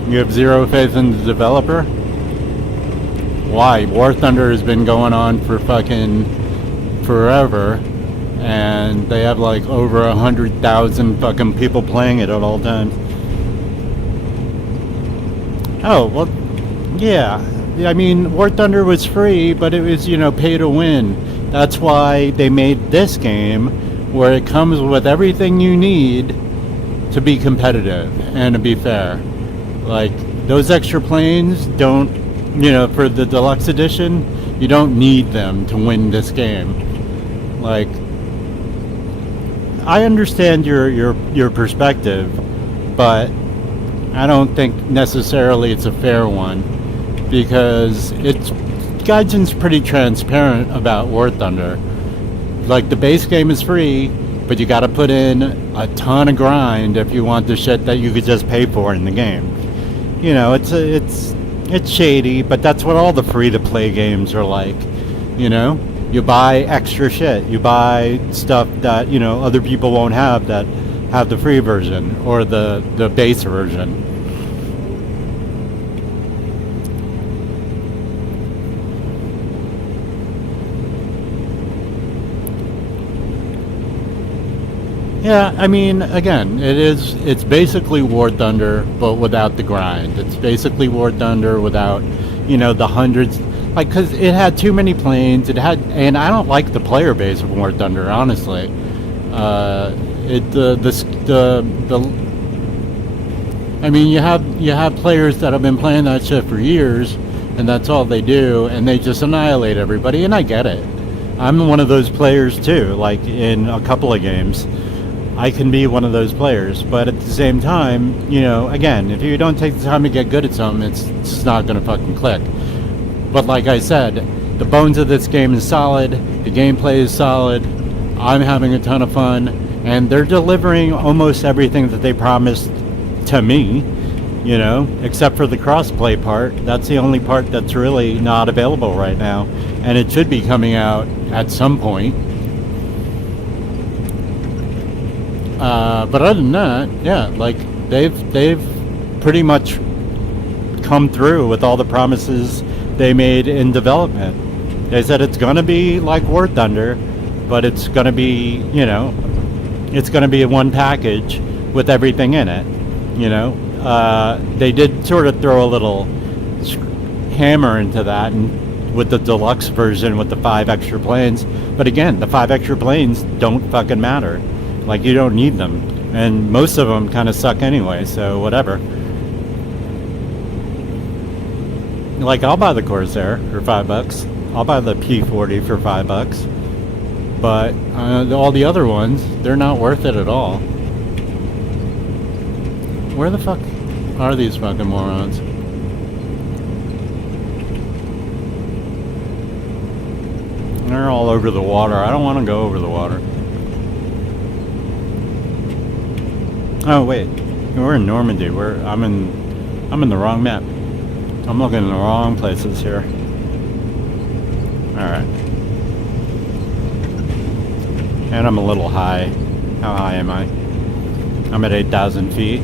You have zero faith in the developer? Why? War Thunder has been going on for fucking forever, and they have like over 100,000 fucking people playing it at all times. Oh, well, yeah. I mean, War Thunder was free, but it was, you know, pay to win. That's why they made this game, where it comes with everything you need to be competitive and to be fair. Like, those extra planes don't, you know, for the deluxe edition, you don't need them to win this game. Like, I understand your perspective, but I don't think necessarily it's a fair one, because Gaijin's pretty transparent about War Thunder. Like, the base game is free, but you gotta put in a ton of grind if you want the shit that you could just pay for in the game. You know, it's shady, but that's what all the free-to-play games are like, you know? You buy extra shit. You buy stuff that, you know, other people won't have, that have the free version or the base version. Yeah, I mean, again, it's basically War Thunder, but without the grind. It's basically War Thunder without, you know, the hundreds, like, because it had too many planes, and I don't like the player base of War Thunder, honestly. I mean, you have players that have been playing that shit for years, and that's all they do, and they just annihilate everybody, and I get it. I'm one of those players too, like in a couple of games. I can be one of those players, but at the same time, you know, again, if you don't take the time to get good at something, it's just not going to fucking click. But like I said, the bones of this game is solid, the gameplay is solid, I'm having a ton of fun, and they're delivering almost everything that they promised to me. you know, except for the crossplay part. That's the only part that's really not available right now, and it should be coming out at some point. But other than that, yeah, like they've pretty much come through with all the promises they made in development. They said it's gonna be like War Thunder, but it's gonna be, you know, it's gonna be one package with everything in it. You know, they did sort of throw a little hammer into that, and with the deluxe version with the 5 extra planes. But again, the 5 extra planes don't fucking matter. Like, you don't need them, and most of them kind of suck anyway. So whatever. Like, I'll buy the Corsair for $5. I'll buy the P40 for $5. But all the other ones, they're not worth it at all. Where the fuck are these fucking morons? They're all over the water. I don't want to go over the water. Oh wait, we're in Normandy. I'm in the wrong map. I'm looking in the wrong places here. All right. And I'm a little high. How high am I? I'm at 8,000 feet.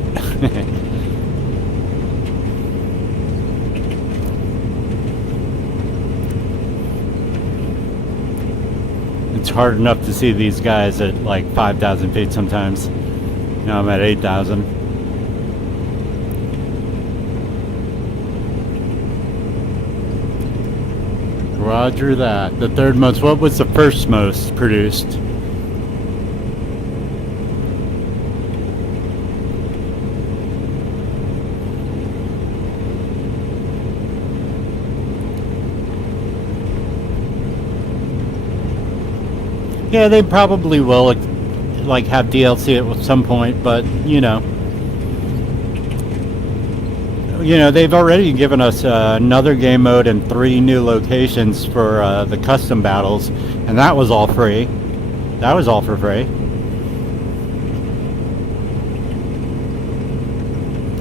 It's hard enough to see these guys at like 5,000 feet sometimes. Now I'm at 8,000. Roger that. The third most. What was the first most produced? Yeah, they probably will, like, have DLC at some point, but, you know, they've already given us another game mode and 3 new locations for the custom battles, and that was all free. That was all for free.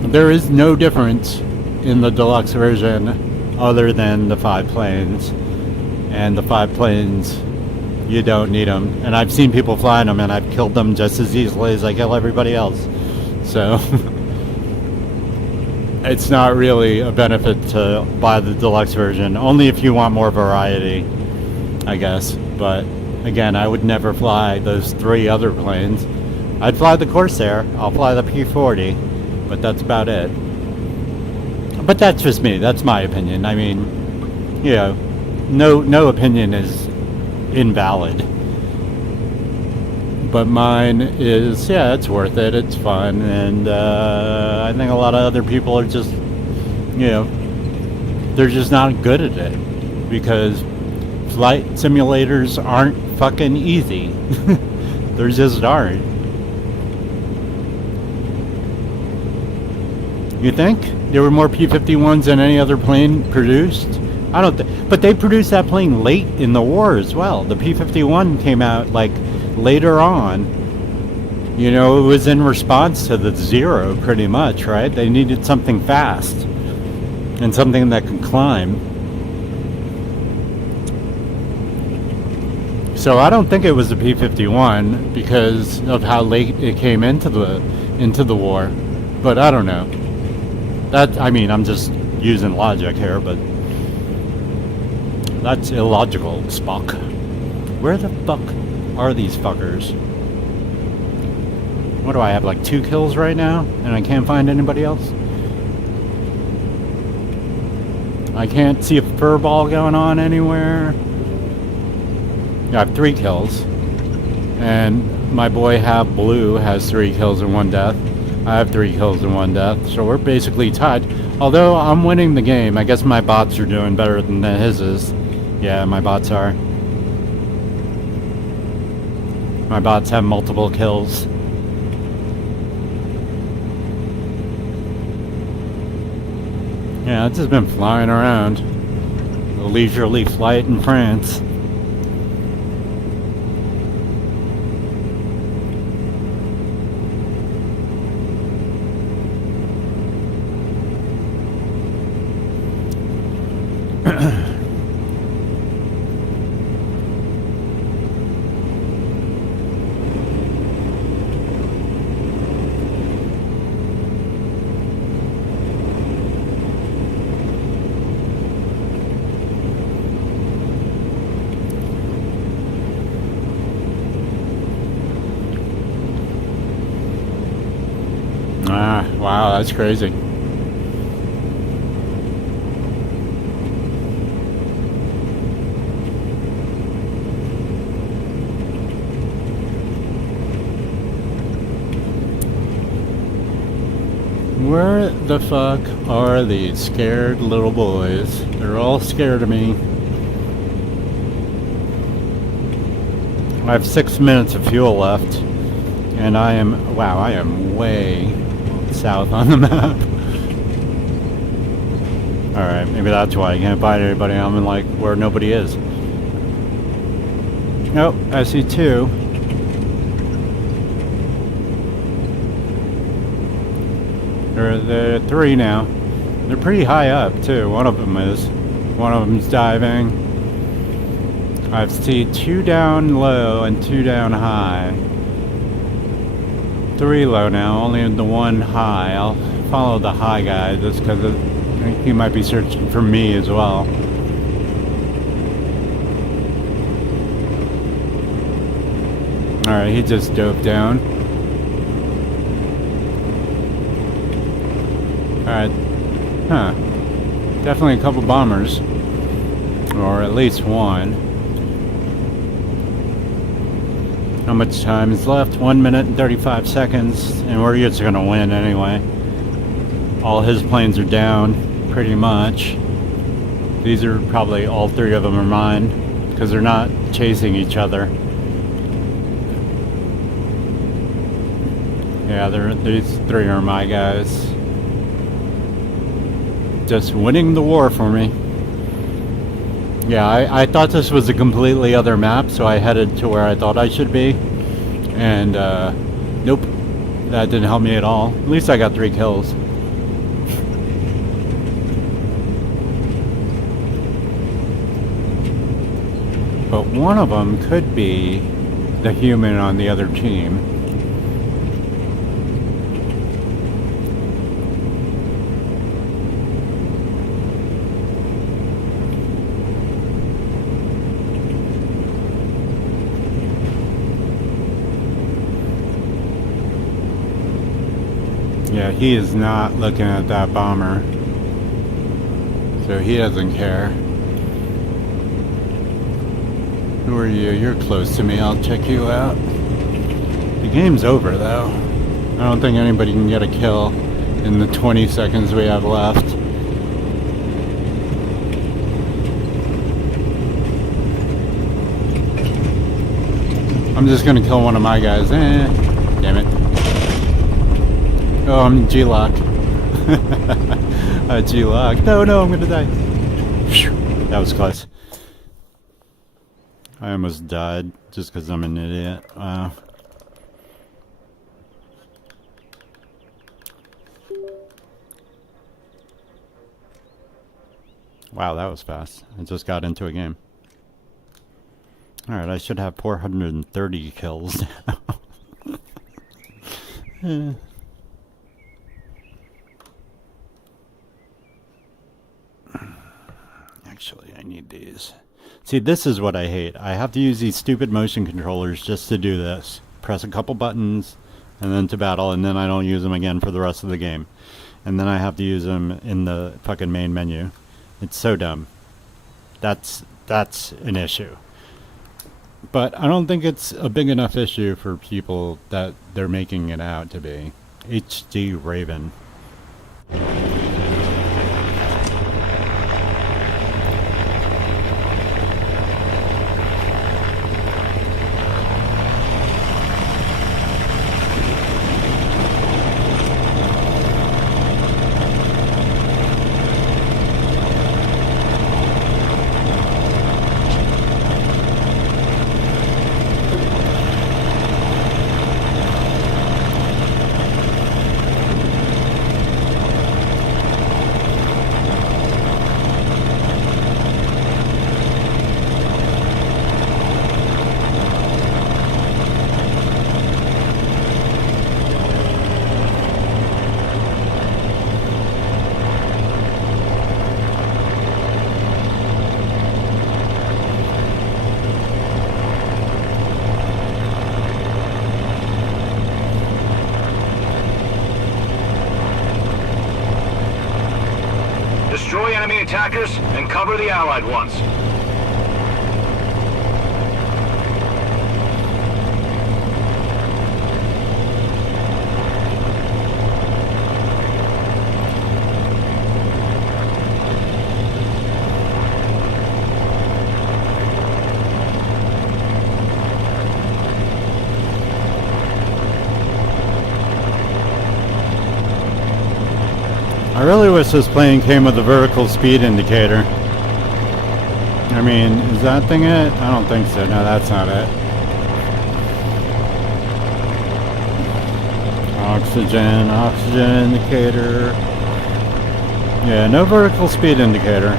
There is no difference in the deluxe version other than the 5 planes, and the 5 planes, you don't need them. And I've seen people flying them, and I've killed them just as easily as I kill everybody else. So it's not really a benefit to buy the deluxe version, only if you want more variety, I guess. But again, I would never fly those 3 other planes. I'd fly the Corsair, I'll fly the P40, but that's about it. But that's just me, that's my opinion. I mean, you know, no opinion is invalid, but mine is, yeah, it's worth it, it's fun, and I think a lot of other people are just, you know, they're just not good at it, because flight simulators aren't fucking easy. They just aren't. You think there were more P-51s than any other plane produced? I don't think, but they produced that plane late in the war as well. The P-51 came out like later on. You know, it was in response to the Zero pretty much, right? They needed something fast and something that could climb. So I don't think it was the P-51 because of how late it came into the war. But I don't know. That, I mean, I'm just using logic here, but that's illogical, Spock. Where the fuck are these fuckers? What do I have, like 2 kills right now? And I can't find anybody else? I can't see a furball going on anywhere. I have 3 kills. And my boy Have Blue has 3 kills and 1 death. I have 3 kills and 1 death. So we're basically tied. Although I'm winning the game. I guess my bots are doing better than his is. Yeah, my bots are. My bots have multiple kills. Yeah, it's just been flying around. A leisurely flight in France. that's crazy. Where the fuck are these scared little boys? They're all scared of me. I have 6 minutes of fuel left, and I am way south on the map. Alright, maybe that's why I can't find anybody. I'm in like where nobody is. Oh, I see two. There are three now. They're pretty high up too. One of them is. One of them's diving. I see two down low and two down high. Three low now, only the one high. I'll follow the high guy just because he might be searching for me as well. Alright, he just dove down. Alright. Huh. Definitely a couple bombers. Or at least one. How much time is left? 1 minute and 35 seconds. And we're just gonna win anyway. All his planes are down, pretty much. These are probably, all three of them are mine. Because they're not chasing each other. Yeah, these three are my guys. Just winning the war for me. Yeah, I thought this was a completely other map, so I headed to where I thought I should be. And, nope. That didn't help me at all. At least I got 3 kills. But one of them could be the human on the other team. Yeah, he is not looking at that bomber. So he doesn't care. Who are you? You're close to me. I'll check you out. The game's over, though. I don't think anybody can get a kill in the 20 seconds we have left. I'm just gonna kill one of my guys. Damn it. Oh, I'm G-Lock. G-Lock. No, I'm gonna die. Phew. That was close. I almost died just because I'm an idiot. Wow. Wow, that was fast. I just got into a game. Alright, I should have 430 kills now. Actually, I need these. See, this is what I hate. I have to use these stupid motion controllers just to do this. Press a couple buttons, and then to battle, and then I don't use them again for the rest of the game. And then I have to use them in the fucking main menu. It's so dumb. That's an issue. But I don't think it's a big enough issue for people that they're making it out to be. HD Raven. Destroy enemy attackers and cover the Allied ones. I really wish this plane came with a vertical speed indicator. I mean, is that thing it? I don't think so. No, that's not it. Oxygen indicator. Yeah, no vertical speed indicator.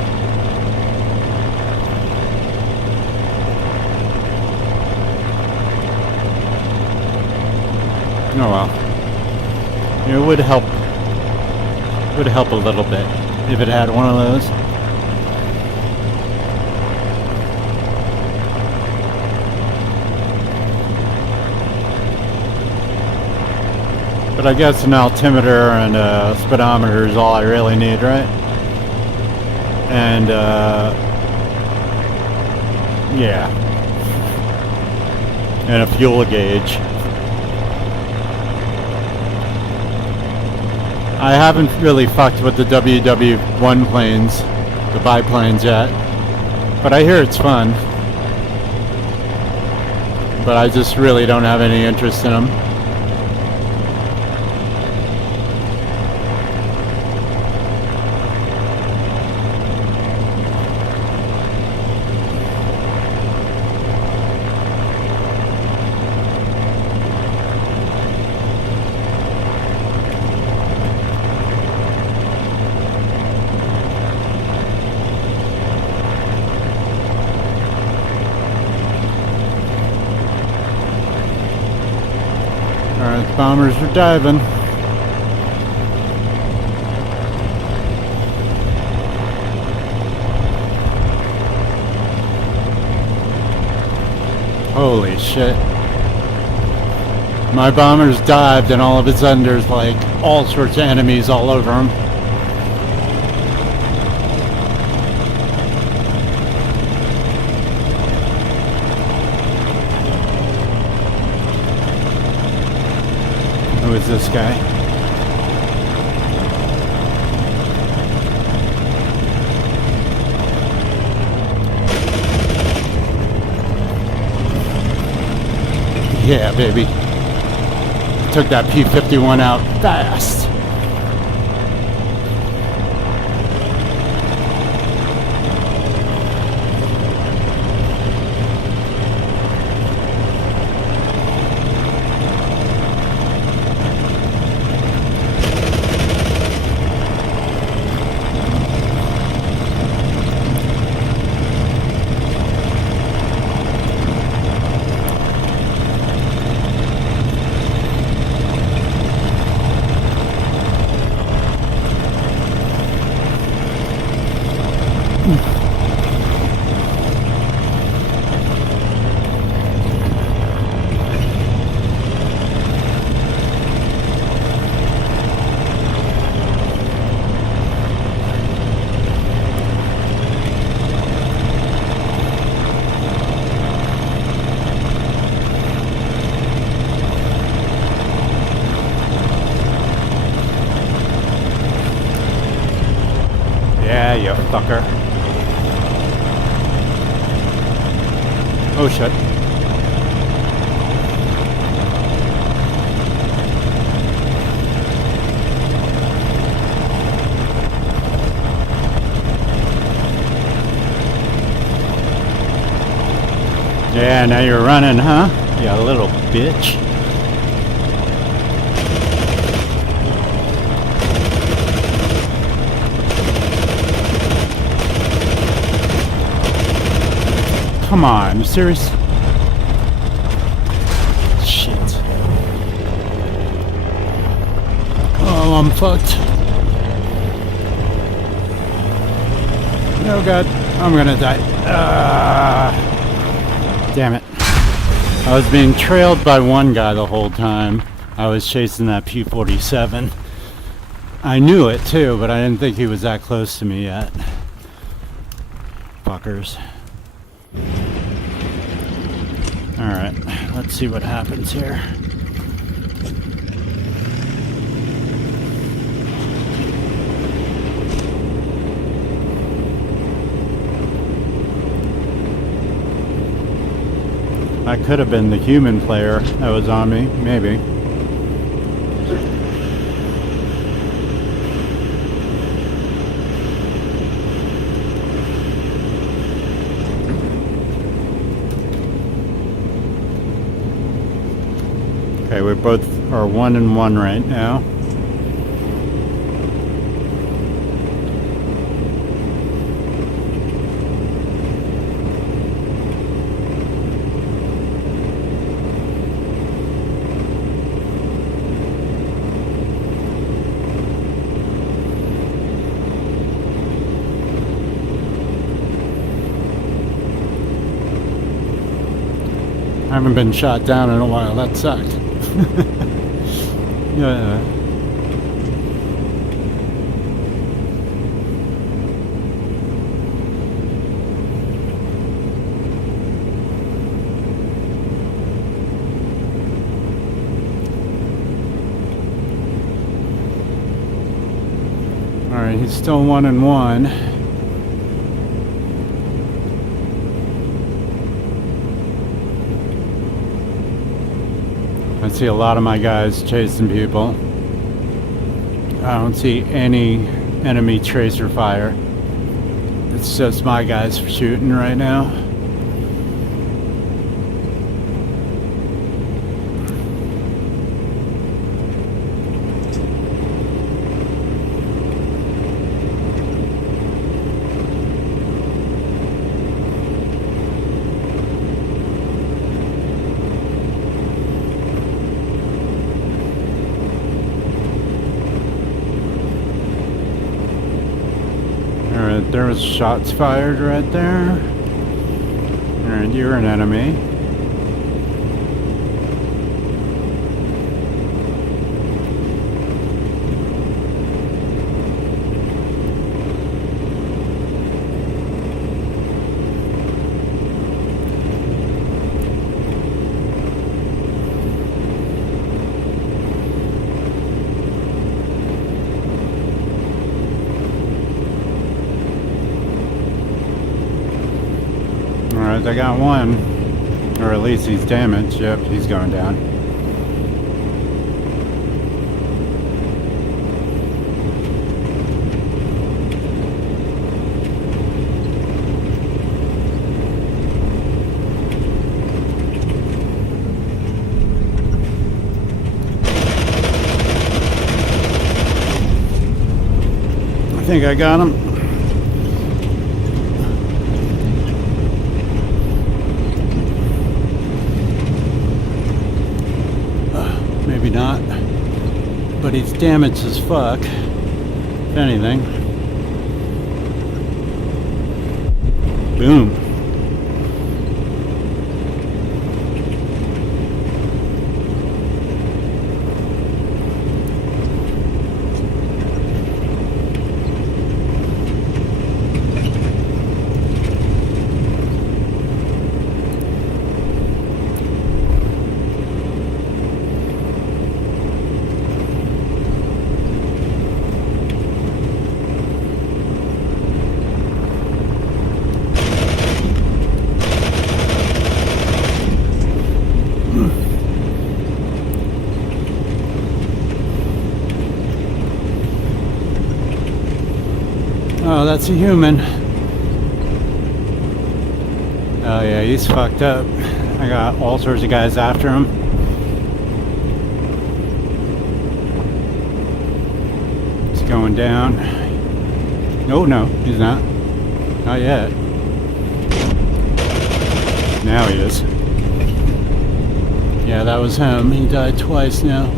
Oh well. It would help. Would help a little bit if it had one of those. But I guess an altimeter and a speedometer is all I really need, right? And yeah, and a fuel gauge. I haven't really fucked with the WW1 planes, the biplanes yet, but I hear it's fun. But I just really don't have any interest in them. Alright, bombers are diving. Holy shit. My bombers dived and all of a sudden there's like all sorts of enemies all over them. Who is this guy? Yeah, baby. Took that P-51 out fast. Yeah, you fucker. Oh shit. Yeah, now you're running, huh? You little bitch. Come on, you serious? Shit. Oh, I'm fucked. Oh god, I'm gonna die. Damn it. I was being trailed by one guy the whole time. I was chasing that P-47. I knew it too, but I didn't think he was that close to me yet. Fuckers. Alright, let's see what happens here. That could have been the human player that was on me, maybe. Okay, we both are 1-1 right now. I haven't been shot down in a while, that sucked. Yeah. Alright, he's still 1-1. I see a lot of my guys chasing people. I don't see any enemy tracer fire. It's just my guys shooting right now. Alright, there was shots fired right there. Alright, you're an enemy. Alright, I got one. Or at least he's damaged. Yep, he's going down. I think I got him. Maybe not, but he's damaged as fuck, if anything. Boom. Oh, that's a human. Oh yeah, he's fucked up. I got all sorts of guys after him. He's going down. Oh no, he's not. Not yet. Now he is. Yeah, that was him. He died twice now.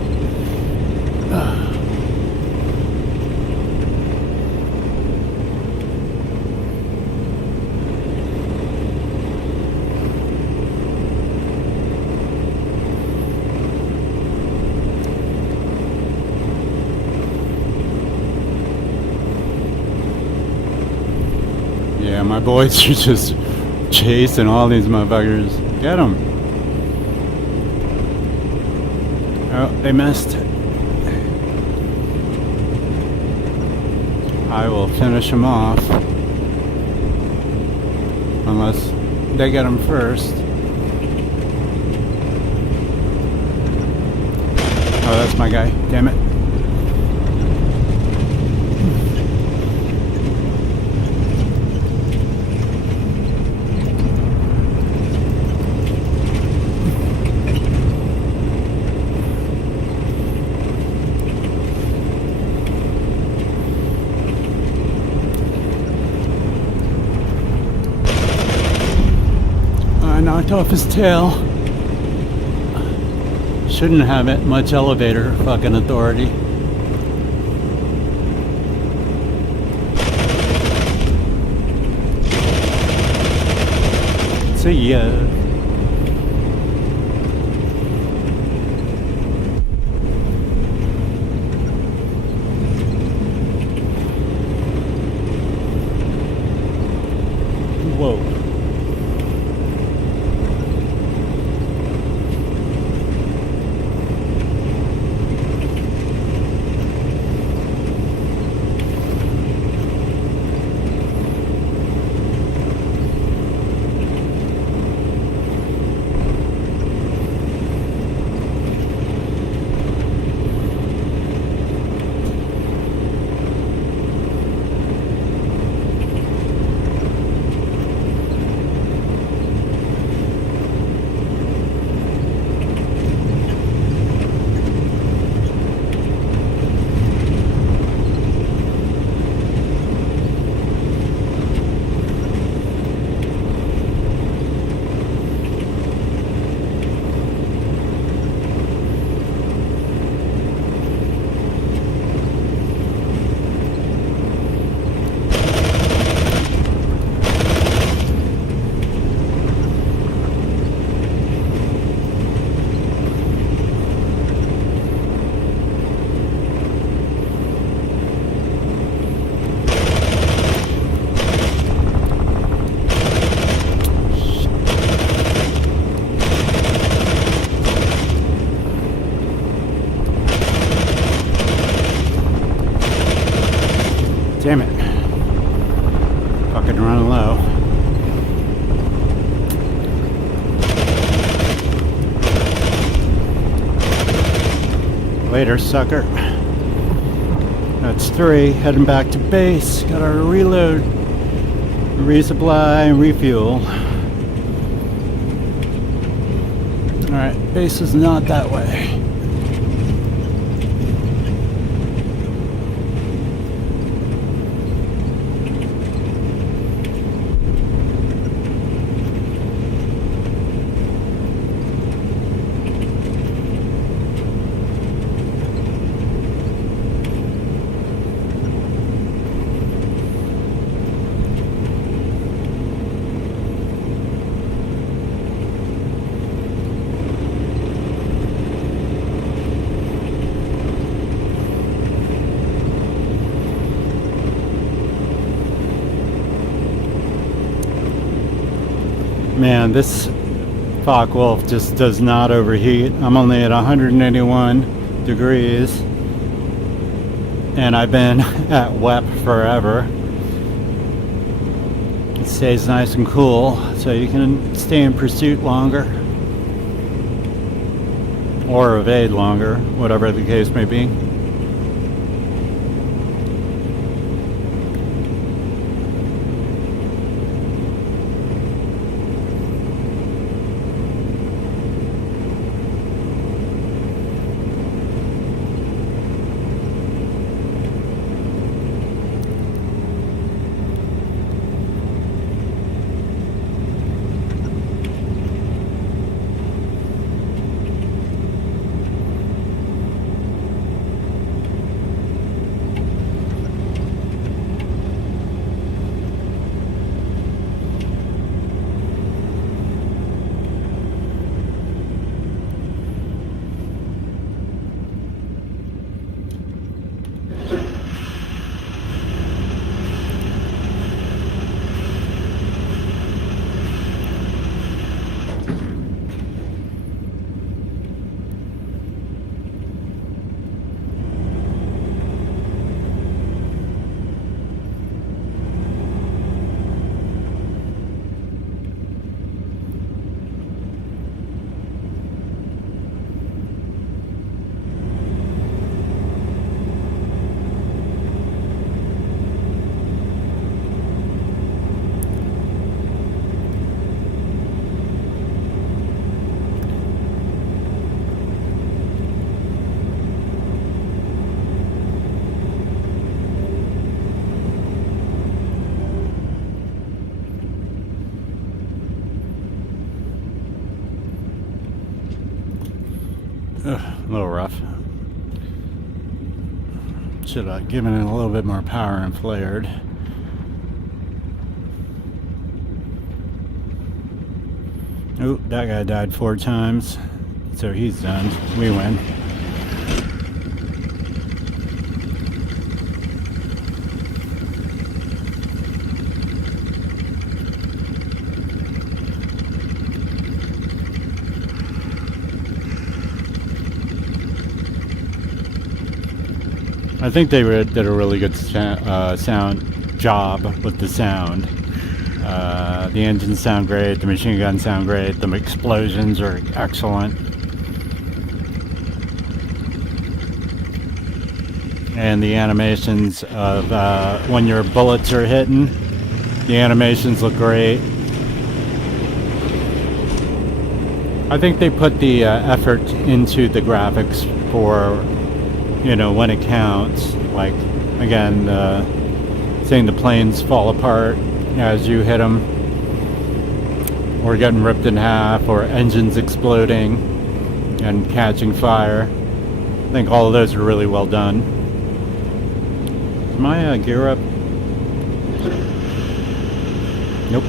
Yeah, my boys are just chasing all these motherfuckers. Get them. Oh, they missed. I will finish them off. Unless they get them first. Oh, that's my guy. Damn it. I knocked off his tail. Shouldn't have it much elevator fucking authority. See ya. Whoa. Damn it. Fucking running low. Later, sucker. That's 3. Heading back to base. Gotta reload, resupply, and refuel. Alright, base is not that way. Man, this Focke-Wulf just does not overheat. I'm only at 181 degrees and I've been at WEP forever. It stays nice and cool so you can stay in pursuit longer or evade longer, whatever the case may be. A little rough. Should have given it a little bit more power and flared. Oh, that guy died 4 times. So he's done. We win. I think they did a really good sound job with the sound. The engines sound great, the machine guns sound great, the explosions are excellent. And the animations of when your bullets are hitting, the animations look great. I think they put the effort into the graphics for, you know, when it counts. Like, again, seeing the planes fall apart as you hit them, or getting ripped in half, or engines exploding and catching fire. I think all of those are really well done. Is my gear up? Nope.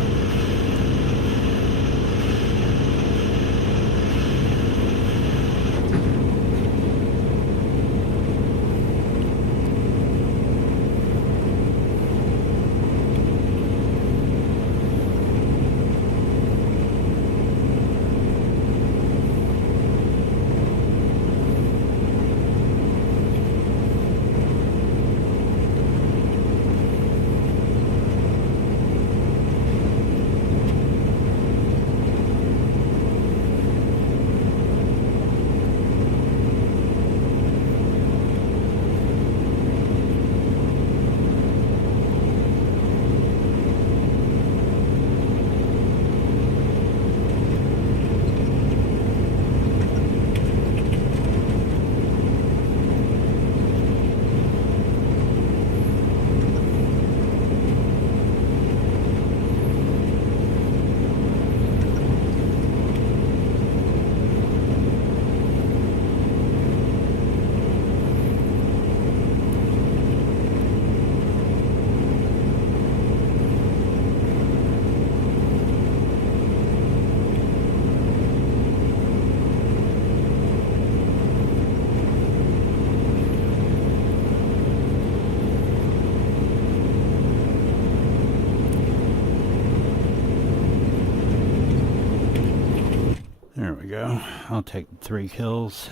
There we go. I'll take 3 kills.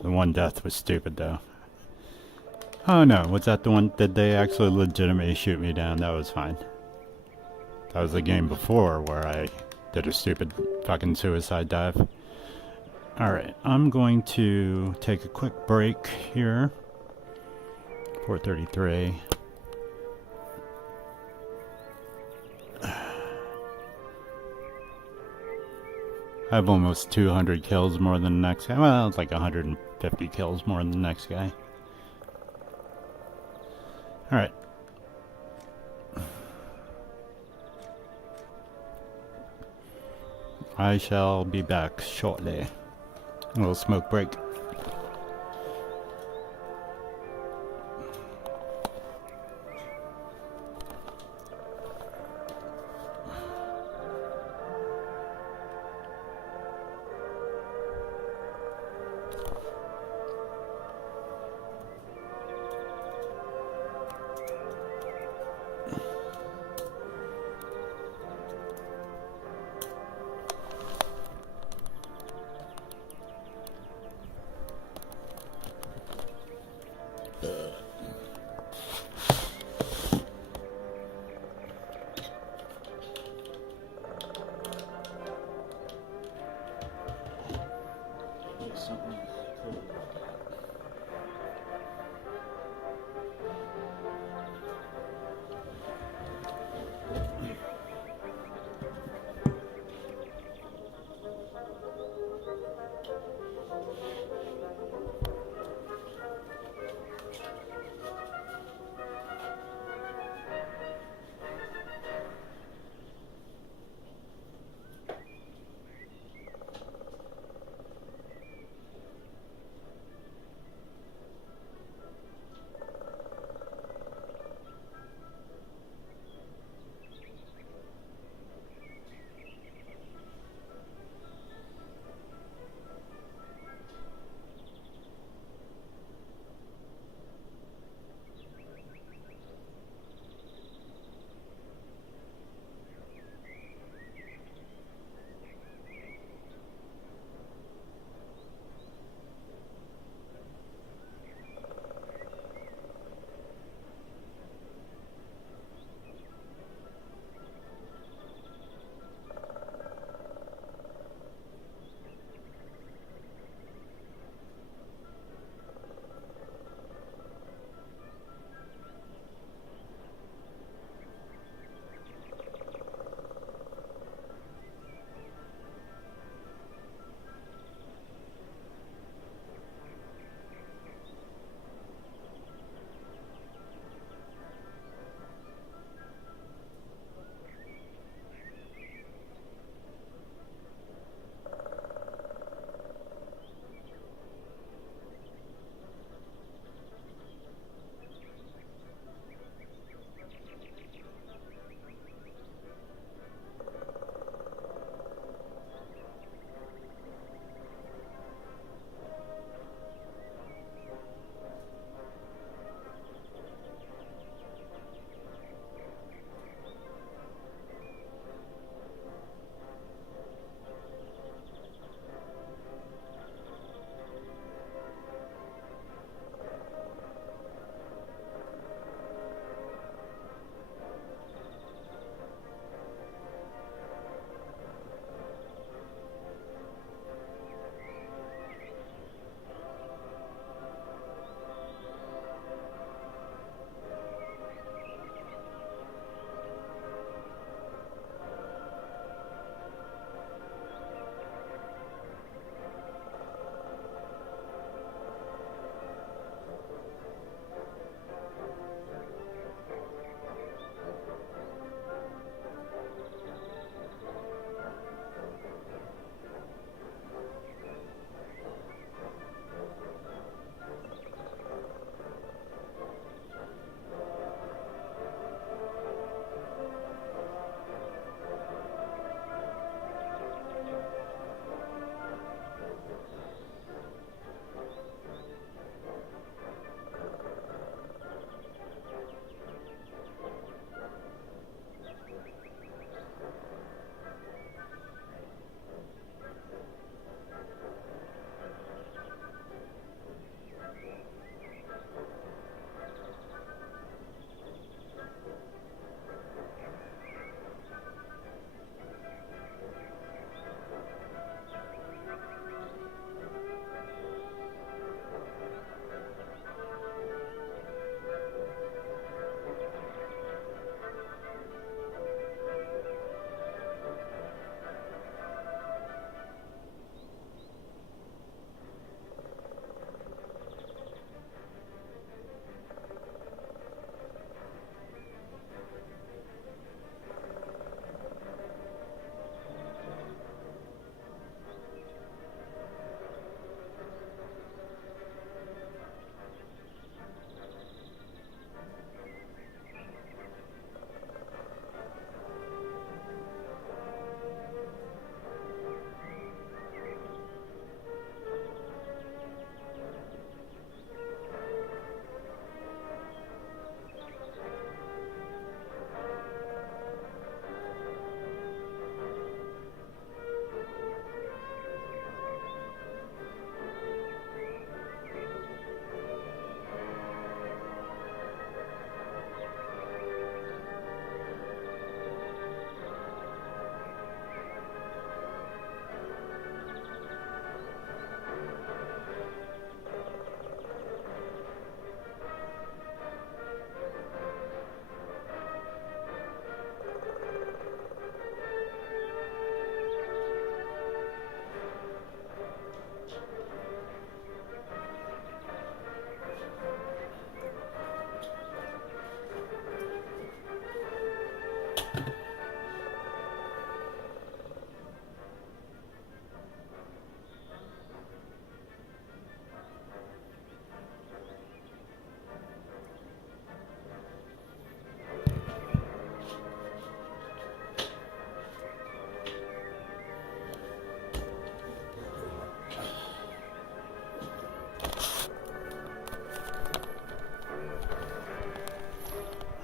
The 1 death was stupid though. Oh no, was that the one? Did they actually legitimately shoot me down? That was fine. That was the game before where I did a stupid fucking suicide dive. Alright, I'm going to take a quick break here. 4:33. I have almost 200 kills more than the next guy. Well, it's like 150 kills more than the next guy. Alright. I shall be back shortly. A little smoke break.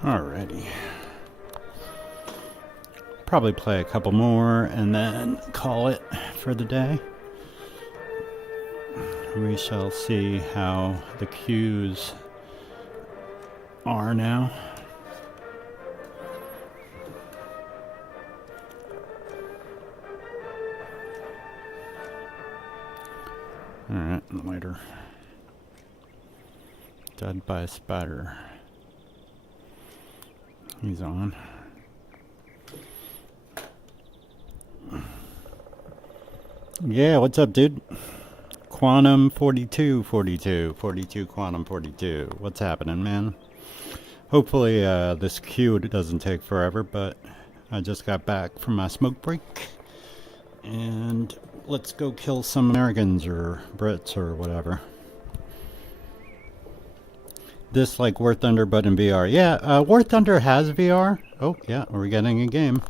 Alrighty. Probably play a couple more and then call it for the day. We shall see how the queues are now. Alright, later. Dead by a spider. He's on. Yeah, what's up, dude? Quantum 42, Quantum 42. What's happening, man? Hopefully, this queue doesn't take forever, but I just got back from my smoke break. And let's go kill some Americans or Brits or whatever. This like War Thunder but in VR. Yeah, War Thunder has VR. Oh, yeah, we're getting a game.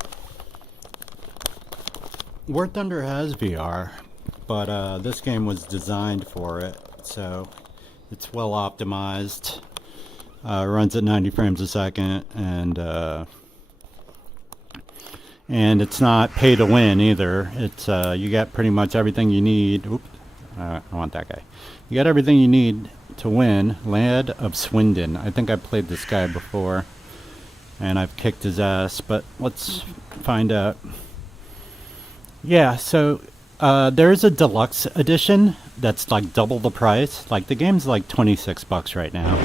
War Thunder has VR, but this game was designed for it, so it's well optimized. Runs at 90 frames a second, and it's not pay to win either. It's you get pretty much everything you need. Oops, I want that guy. You got everything you need to win. Lad of Swindon. I think I played this guy before, and I've kicked his ass, but let's find out. Yeah, so there's a deluxe edition that's like double the price. Like the game's like $26 right now.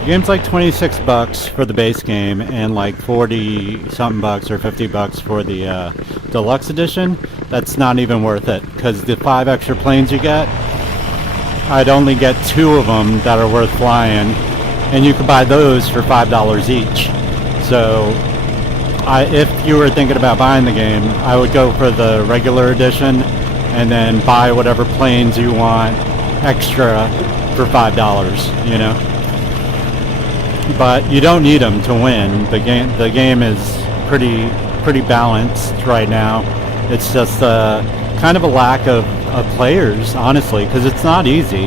The game's like $26 for the base game, and like 40 something bucks or $50 for the deluxe edition. That's not even worth it, because the 5 extra planes you get, I'd only get 2 of them that are worth flying, and you could buy those for $5 each. So if you were thinking about buying the game, I would go for the regular edition and then buy whatever planes you want extra for $5, you know. But you don't need them to win. The game is pretty balanced right now. It's just kind of a lack of players, honestly, because it's not easy.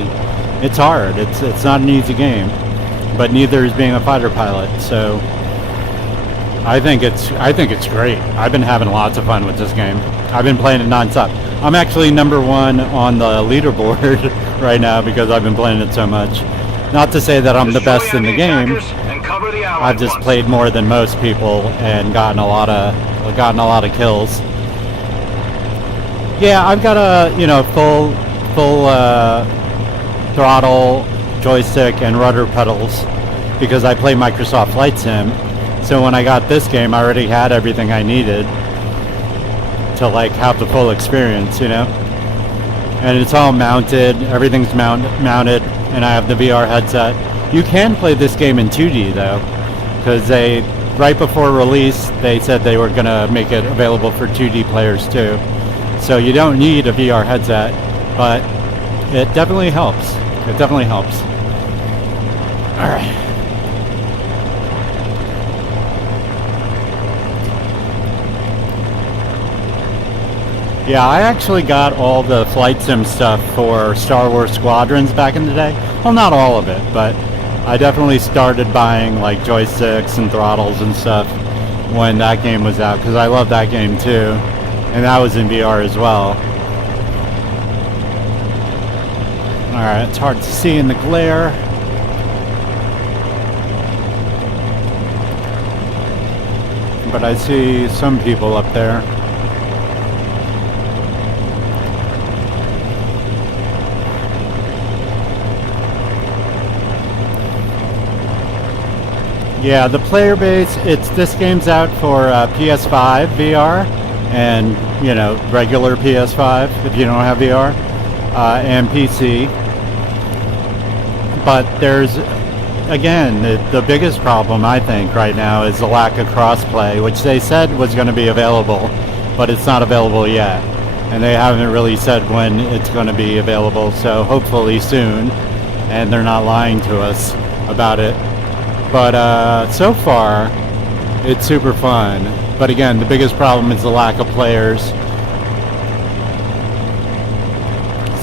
It's hard. It's not an easy game, but neither is being a fighter pilot. So I think it's great. I've been having lots of fun with this game. I've been playing it nonstop. I'm actually number 1 on the leaderboard right now because I've been playing it so much. Not to say that I'm the best in the game. I've just played more than most people and gotten a lot of kills. Yeah, I've got a full throttle, joystick, and rudder pedals because I play Microsoft Flight Sim. So when I got this game, I already had everything I needed to like have the full experience, you know. And it's all mounted. Everything's mounted, and I have the VR headset. You can play this game in 2D though, because right before release they said they were gonna make it available for 2D players too. So you don't need a VR headset, but it definitely helps. It definitely helps. All right. Yeah, I actually got all the flight sim stuff for Star Wars Squadrons back in the day. Well, not all of it, but I definitely started buying like joysticks and throttles and stuff when that game was out, because I love that game too. And that was in VR as well. Alright, it's hard to see in the glare. But I see some people up there. Yeah, the player base, this game's out for PS5 VR and, regular PS5 if you don't have VR, and PC. But there's again, the biggest problem I think right now is the lack of crossplay, which they said was going to be available, but it's not available yet. And they haven't really said when it's going to be available, so hopefully soon. And they're not lying to us about it. But so far, it's super fun. But again, the biggest problem is the lack of players.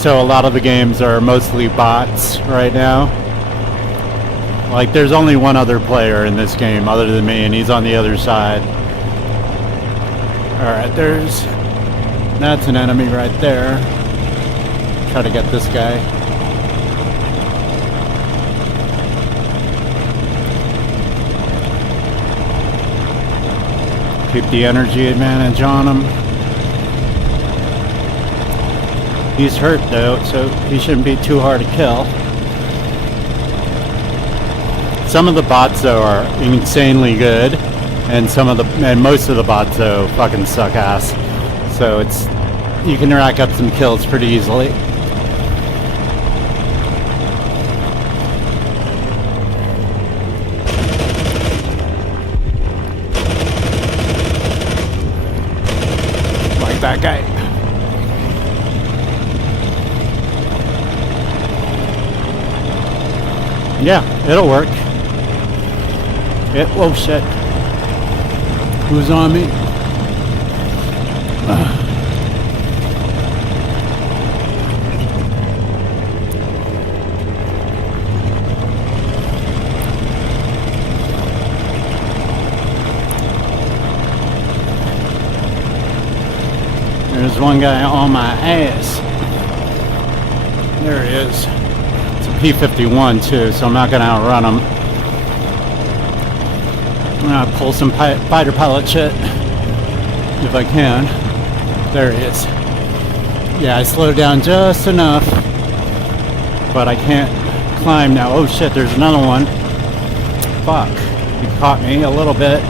So a lot of the games are mostly bots right now. Like, there's only one other player in this game other than me, and he's on the other side. Alright, that's an enemy right there. Try to get this guy. Keep the energy advantage on him. He's hurt though, so he shouldn't be too hard to kill. Some of the bots though are insanely good, and most of the bots though fucking suck ass. So you can rack up some kills pretty easily. Like that guy. Yeah, it'll work. Oh shit. Who's on me? There's one guy on my ass. There he is. It's a P-51 too, so I'm not gonna outrun him. I'm gonna pull some fighter pilot shit if I can. There he is. Yeah, I slowed down just enough, but I can't climb now. Oh shit, there's another one. Fuck. He caught me a little bit.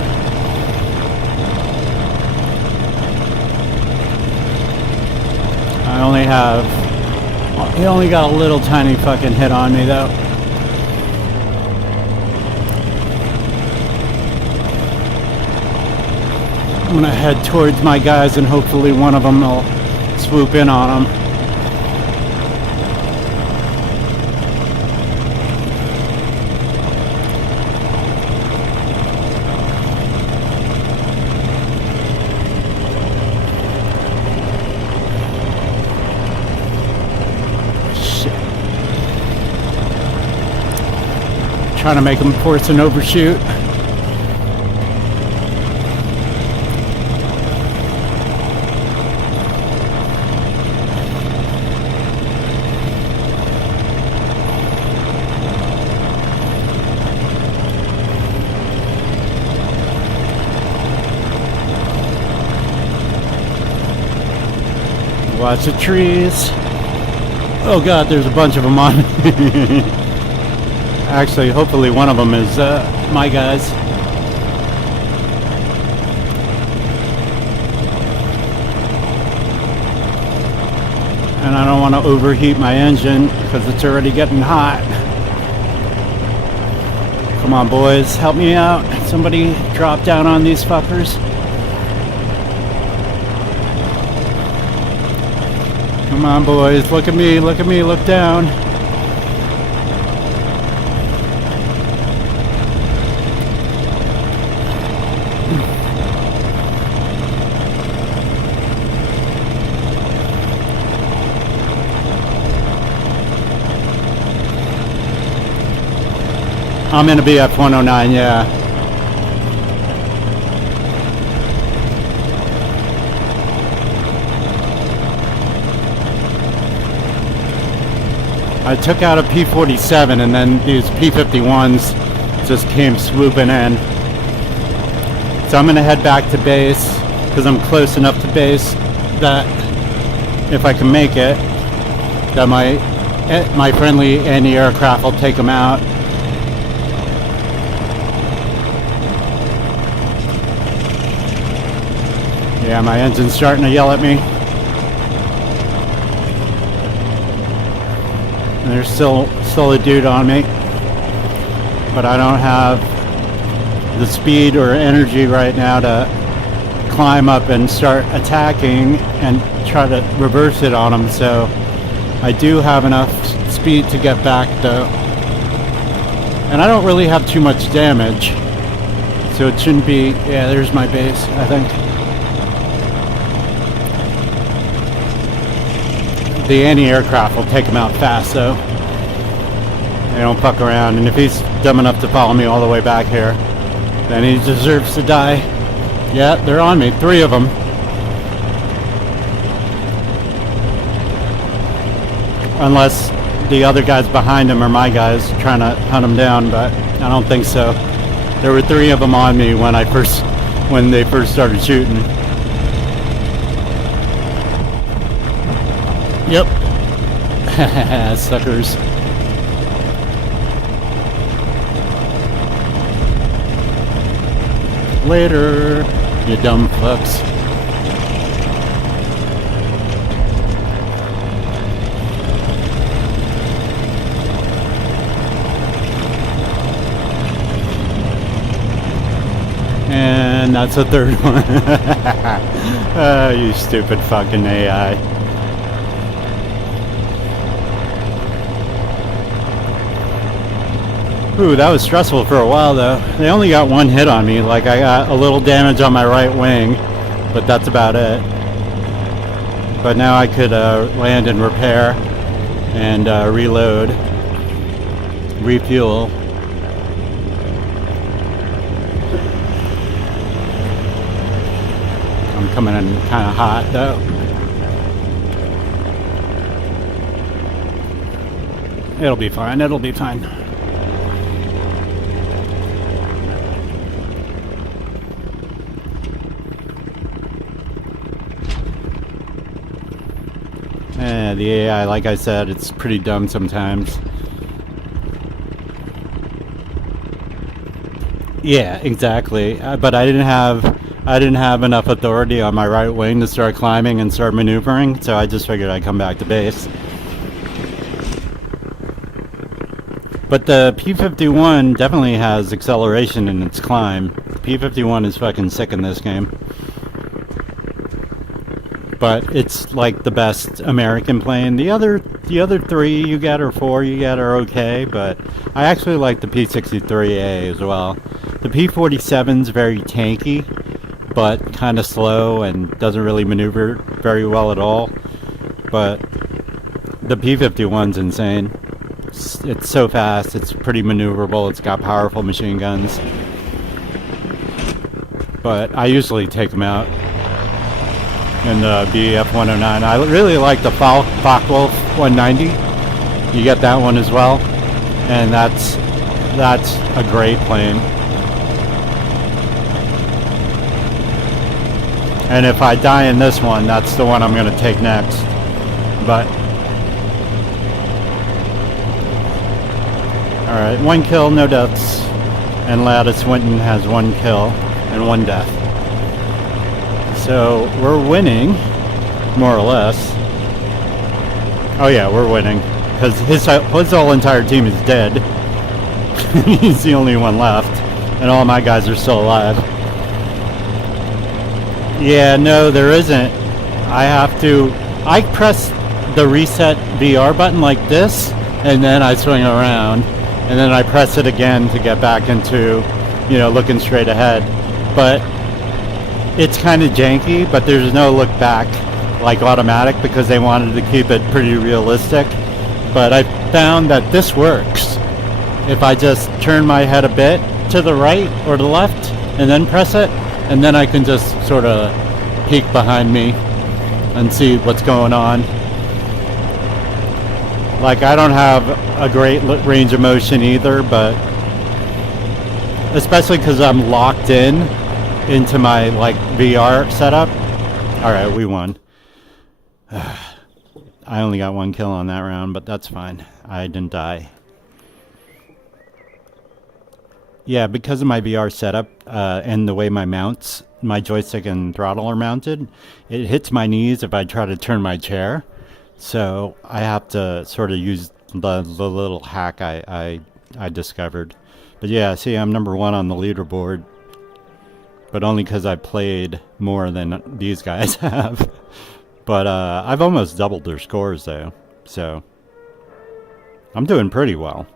He only got a little tiny fucking hit on me though. I'm gonna head towards my guys and hopefully one of them will swoop in on them. Trying to make them force an overshoot. Watch the trees. Oh god, there's a bunch of them on me. Actually, hopefully one of them is my guys. And I don't want to overheat my engine because it's already getting hot. Come on, boys, help me out. Somebody drop down on these fuckers. Come on, boys, look at me, look down. I'm in a BF-109, yeah. I took out a P-47 and then these P-51s just came swooping in. So I'm going to head back to base because I'm close enough to base that if I can make it, that my friendly anti-aircraft will take them out. Yeah, my engine's starting to yell at me. And there's still a dude on me. but I don't have the speed or energy right now to climb up and start attacking and try to reverse it on them. So I do have enough speed to get back though. And I don't really have too much damage. So it shouldn't be... Yeah, there's my base, I think. The anti-aircraft will take him out fast though. They don't fuck around. And if he's dumb enough to follow me all the way back here, then he deserves to die. Yeah, they're on me. 3 of them. Unless the other guys behind him are my guys trying to hunt him down, but I don't think so. There were 3 of them on me when they first started shooting. Yep. Suckers. Later, you dumb fucks. And that's the 3rd one. Oh, you stupid fucking AI. Ooh, that was stressful for a while though. They only got 1 hit on me. Like, I got a little damage on my right wing, but that's about it. But now I could land and repair and reload, refuel. I'm coming in kind of hot though. It'll be fine, it'll be fine. The AI, like I said, it's pretty dumb sometimes. Yeah, exactly. But I didn't have enough authority on my right wing to start climbing and start maneuvering, so I just figured I'd come back to base. But the P-51 definitely has acceleration in its climb. The P-51 is fucking sick in this game. But it's like the best American plane. The other 3 you get or 4 you get are okay, but I actually like the P-63A as well. The P-47's very tanky, but kind of slow and doesn't really maneuver very well at all. But the P-51's insane. It's so fast, it's pretty maneuverable, it's got powerful machine guns. But I usually take them out. And the BF-109. I really like the Focke-Wulf 190. You get that one as well, and that's a great plane. And if I die in this one, that's the one I'm going to take next. But all right, 1 kill, no deaths, and Lattice Winton has 1 kill and 1 death. So we're winning, more or less. Oh yeah, we're winning. Because his whole entire team is dead. He's the only one left. And all my guys are still alive. Yeah, no, there isn't. I press the reset VR button like this, and then I swing around. And then I press it again to get back into, looking straight ahead. But it's kind of janky, but there's no look back like automatic because they wanted to keep it pretty realistic. But I found that this works. If I just turn my head a bit to the right or the left and then press it, and then I can just sort of peek behind me and see what's going on. Like, I don't have a great range of motion either, but especially because I'm locked into my VR setup. All right, we won. I only got 1 kill on that round, but that's fine. I didn't die. Yeah, because of my VR setup and the way my joystick and throttle are mounted, it hits my knees if I try to turn my chair. So I have to sort of use the little hack I discovered. But yeah, see, I'm number 1 on the leaderboard. But only because I played more than these guys have. But I've almost doubled their scores, though. So I'm doing pretty well.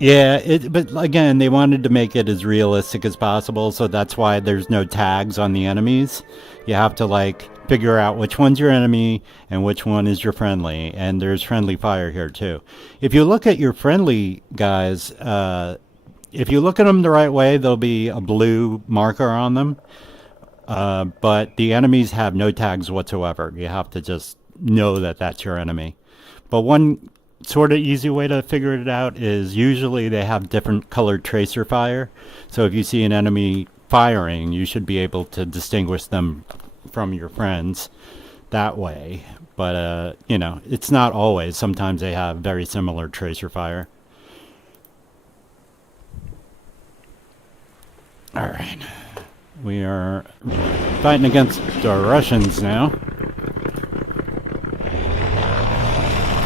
Yeah, but again, they wanted to make it as realistic as possible, so that's why there's no tags on the enemies. You have to, like, figure out which one's your enemy and which one is your friendly, and there's friendly fire here, too. If you look at your friendly guys, if you look at them the right way, there'll be a blue marker on them, but the enemies have no tags whatsoever. You have to just know that that's your enemy. But one sort of easy way to figure it out is usually they have different colored tracer fire. So if you see an enemy firing, you should be able to distinguish them from your friends that way. But, you know, it's not always. Sometimes they have very similar tracer fire. All right. We are fighting against the Russians now.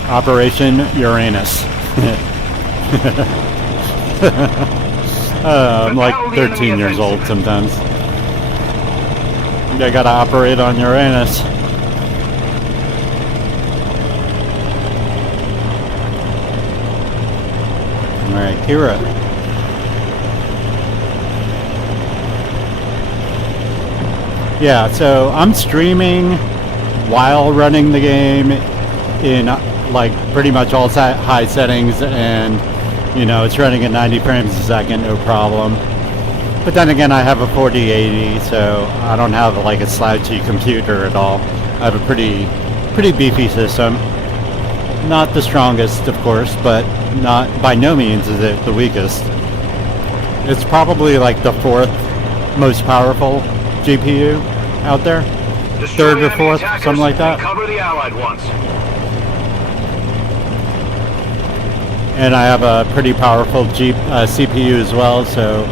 Operation Uranus. I'm like 13 years old sometimes. I gotta operate on Uranus. Alright, Kira. Yeah, so I'm streaming while running the game in like pretty much all high settings, and you know, it's running at 90 frames a second, no problem. But then again, I have a 4080, so I don't have like a slouchy computer at all. I have a pretty beefy system. Not the strongest, of course, but not by no means is it the weakest. It's probably like the 4th most powerful GPU out there. Destroy 3rd or 4th, something like that. Cover the Allied ones. And I have a pretty powerful CPU as well, so,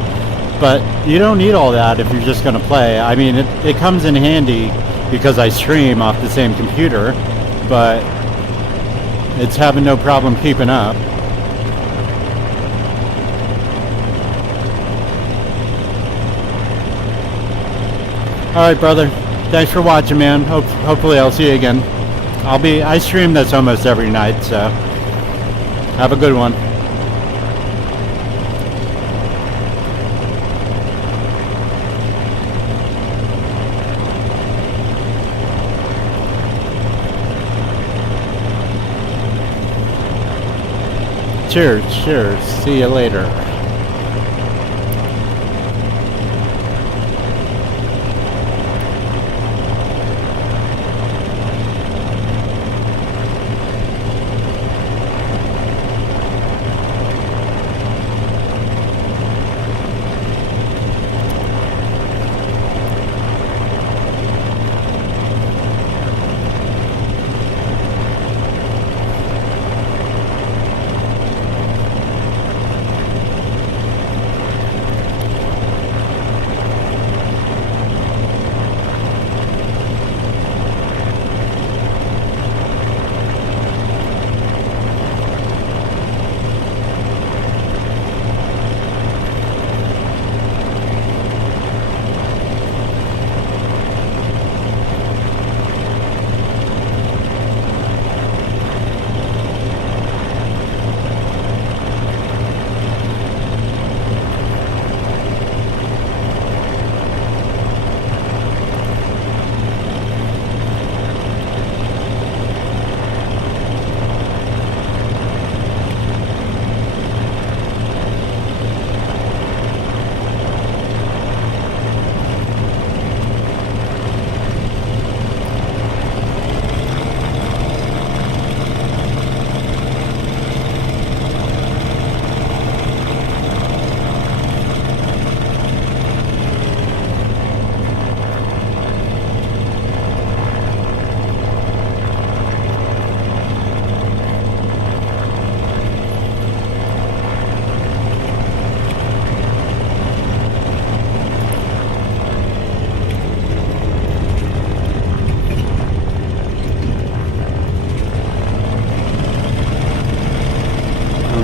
but you don't need all that if you're just going to play. I mean, it comes in handy because I stream off the same computer, but it's having no problem keeping up. Alright, brother. Thanks for watching, man. Hopefully I'll see you again. I stream this almost every night, so have a good one. Cheers. See you later.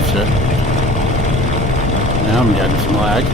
shit. Now I'm getting some lag.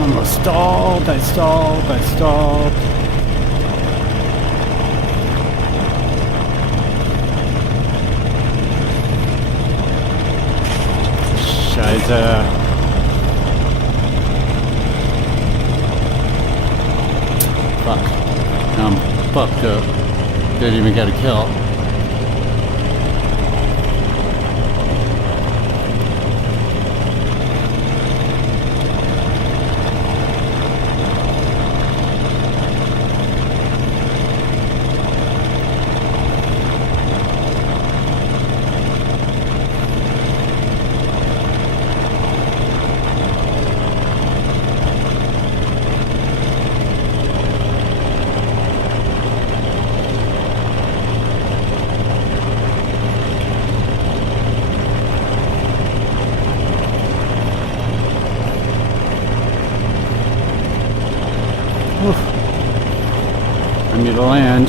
Almost stalled, I stalled. Scheiße. Fuck. I'm fucked up. Didn't even get a kill. I need to land.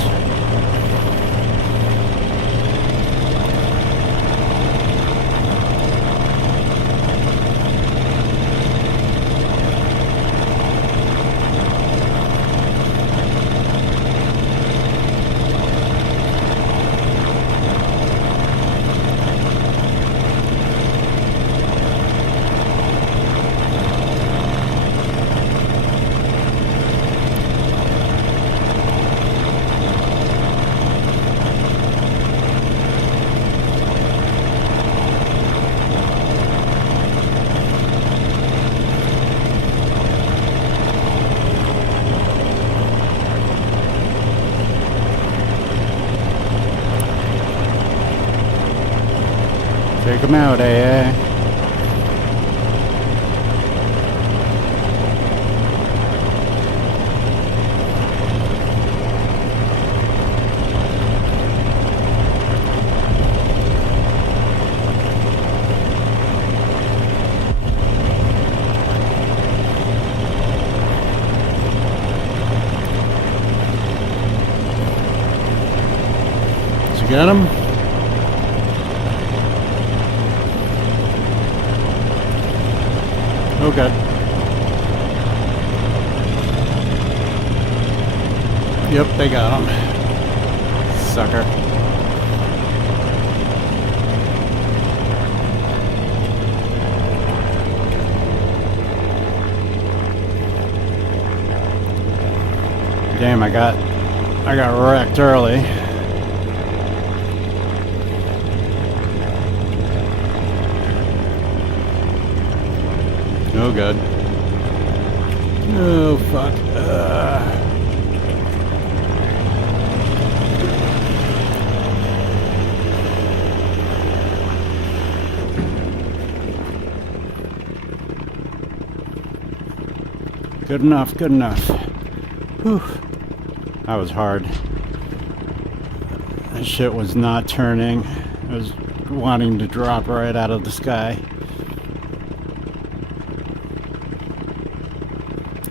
Take him out, eh? Did you get him? Oh god. Yep, they got him. Sucker. Damn, I got wrecked early. Oh god. Oh fuck. Good enough, good enough. Whew. That was hard. That shit was not turning. I was wanting to drop right out of the sky.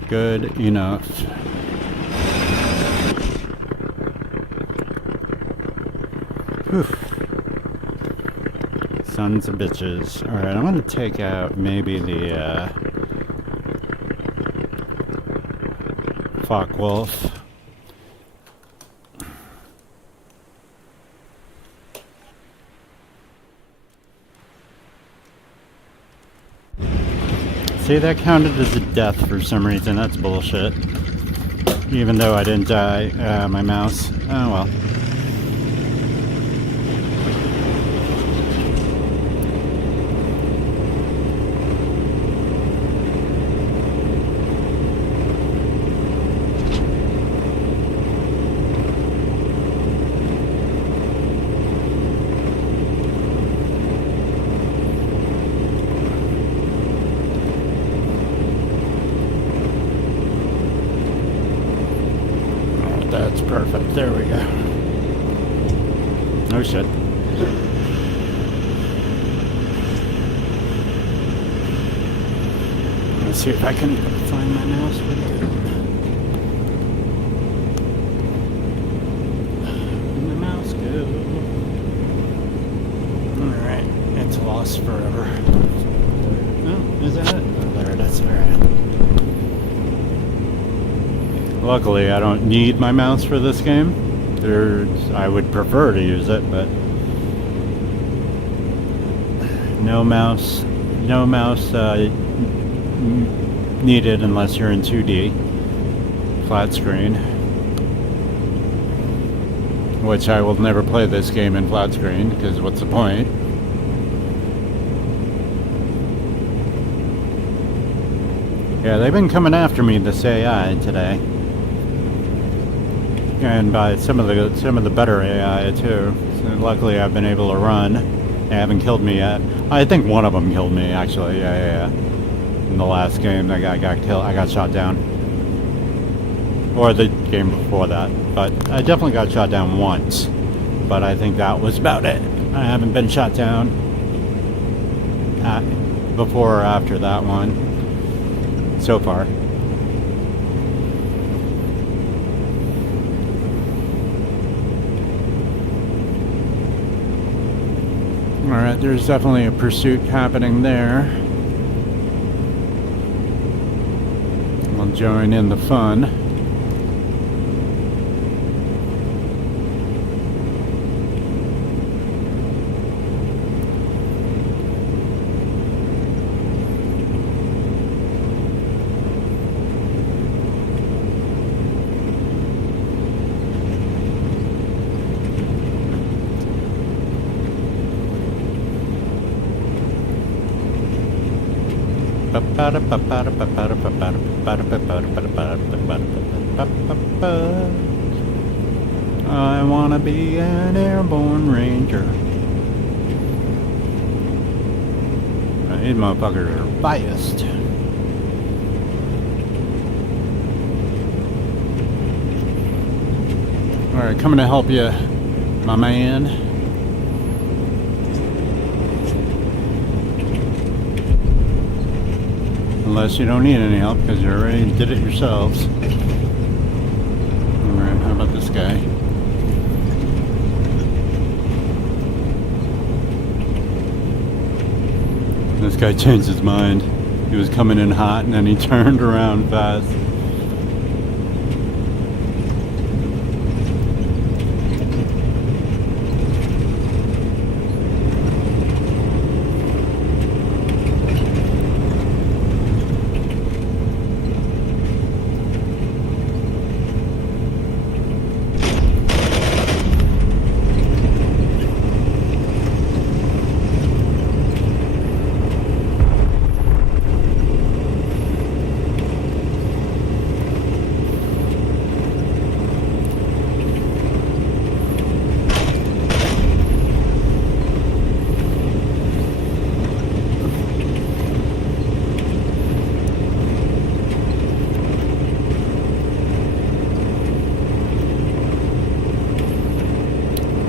Good enough. Whew. Sons of bitches. Alright, I'm gonna take out maybe the Focke-Wulf. See, that counted as a death for some reason. That's bullshit. Even though I didn't die. My mouse. Oh well. perfect. There we go. Oh shit. Let's see if I can find my mouse with it. Where'd my mouse go? Alright, it's lost forever. Oh, is that it? Oh, there it is. Alright. Luckily, I don't need my mouse for this game. I would prefer to use it, but no mouse needed unless you're in 2D flat screen, which I will never play this game in flat screen because what's the point? Yeah, they've been coming after me, this AI today. And by some of the better AI too. So luckily, I've been able to run. They haven't killed me yet. I think one of them killed me actually. Yeah. In the last game, that guy got killed. I got shot down. Or the game before that. But I definitely got shot down once. But I think that was about it. I haven't been shot down before or after that one so far. Alright, there's definitely a pursuit happening there. I'll join in the fun. I wanna be an airborne ranger. These motherfuckers are biased. Alright, coming to help you, my man. Unless you don't need any help because you already did it yourselves. Alright, how about this guy? This guy changed his mind. He was coming in hot and then he turned around fast.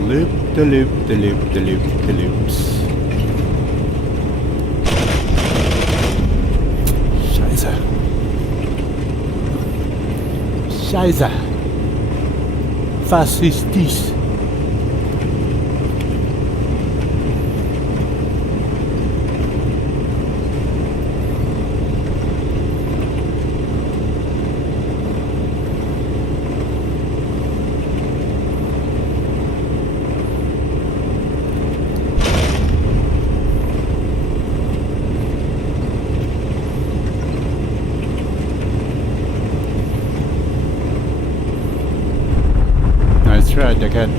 Loop the loop the loop the loop the loops. Scheiße. Scheiße. Was ist dies? Nice try, dickhead.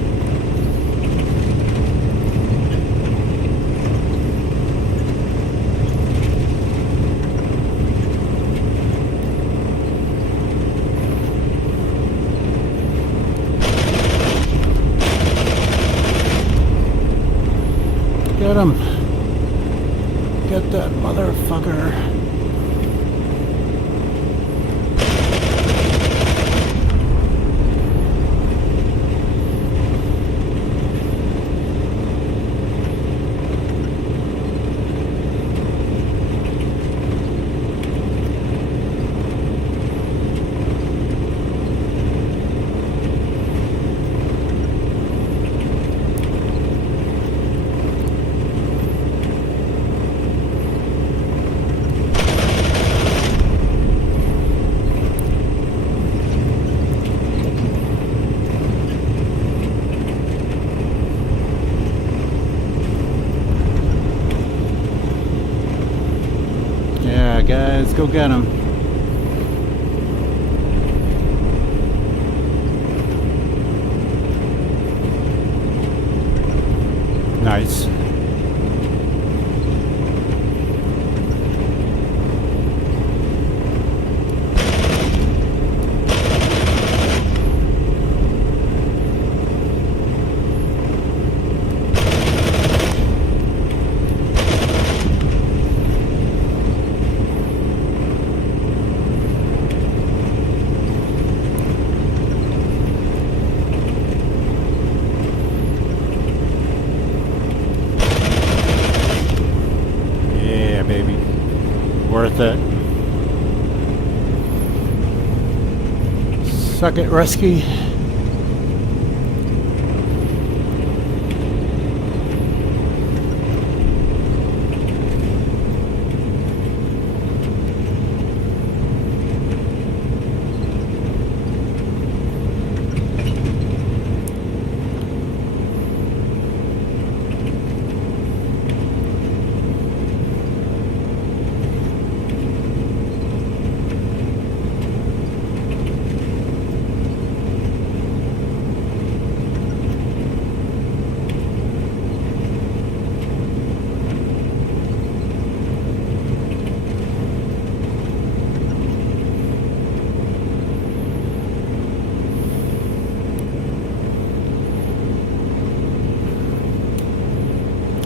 Get him. Get that motherfucker. go get him. Nice. Worth it. Suck it, Rescue.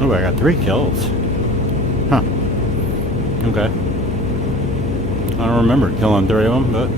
Oh, I got 3 kills. Huh. Okay. I don't remember killing 3 of them, but...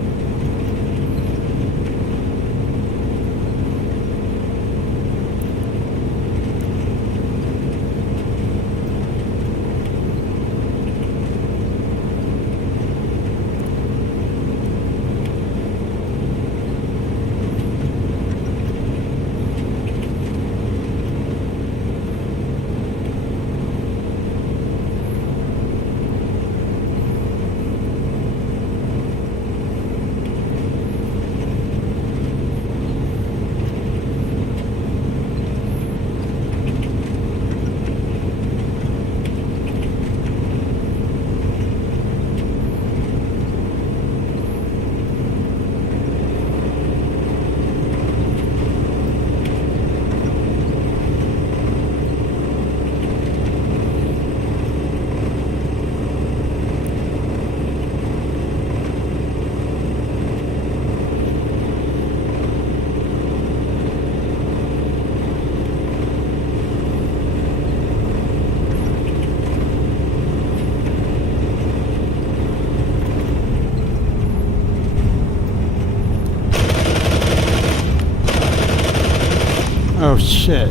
Oh shit.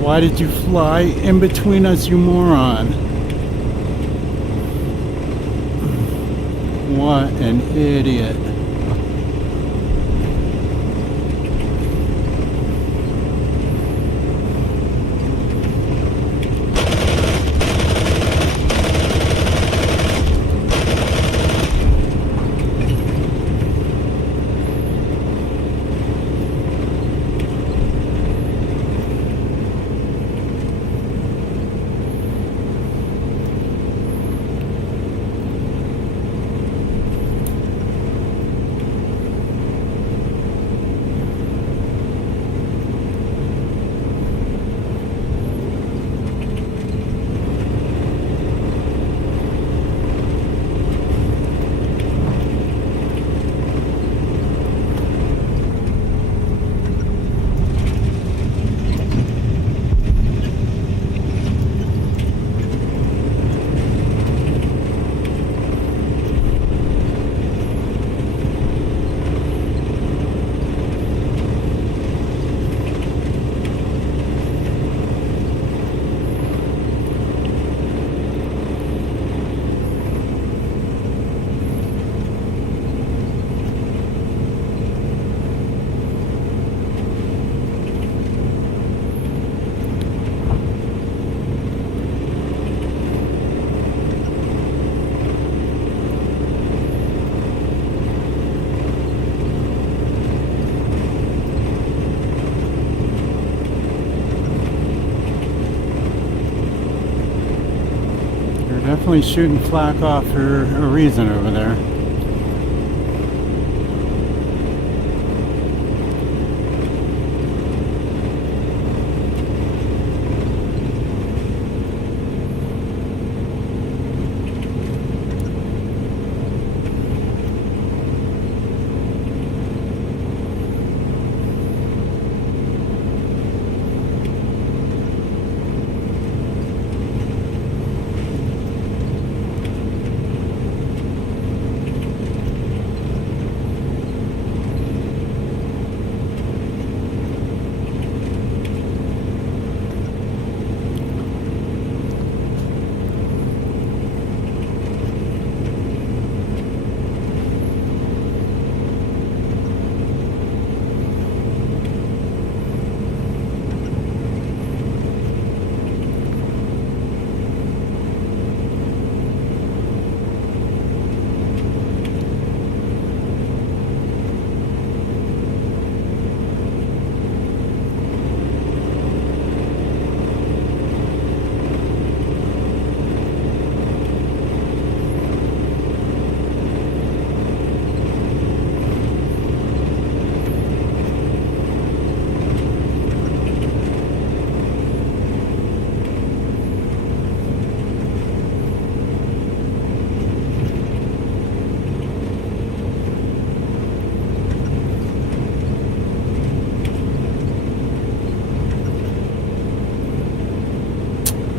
Why did you fly in between us, you moron? What an idiot. definitely shooting flak off for a reason over there.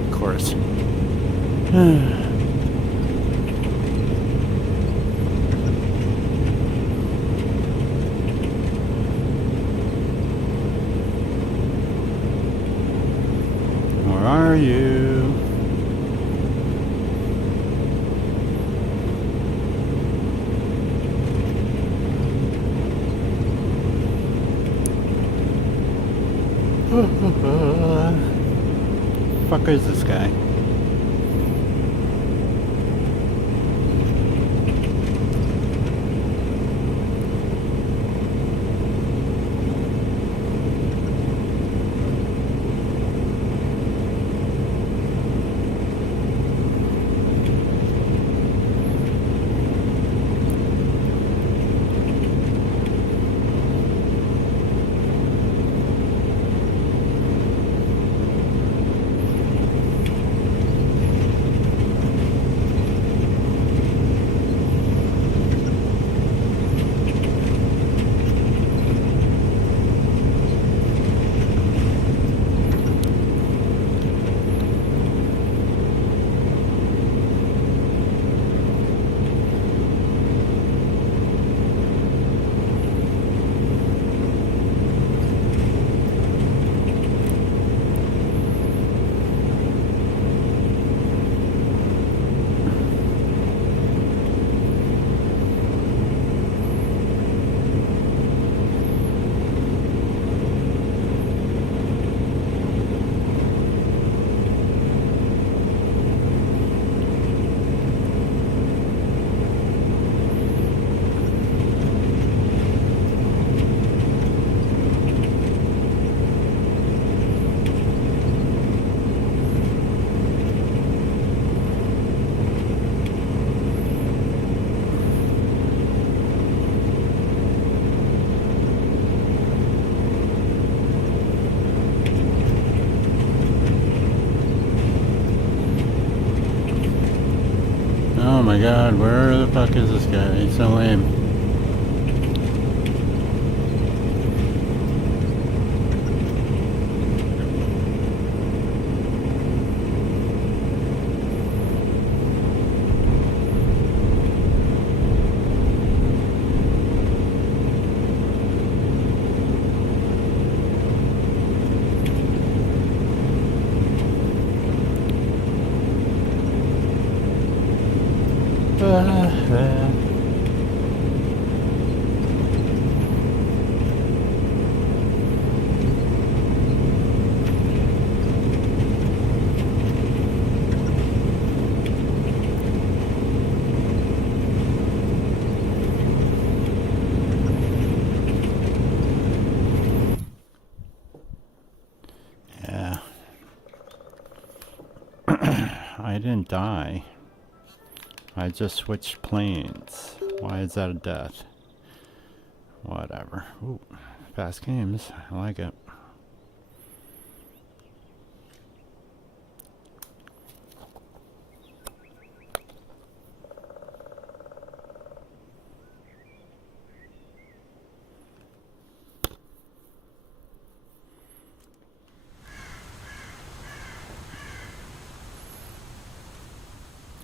Of course. Where are you? Fuck is this guy? Oh my god, where the fuck is this guy? He's so lame. Yeah. I didn't die. I just switched planes. Why is that a death? Whatever. Ooh, fast games. I like it.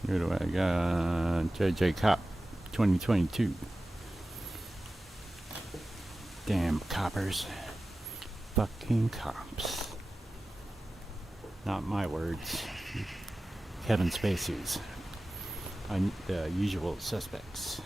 Who do I got? JJ Cop 2022. Damn coppers. Fucking cops. Not my words. Kevin Spacey's. The usual suspects.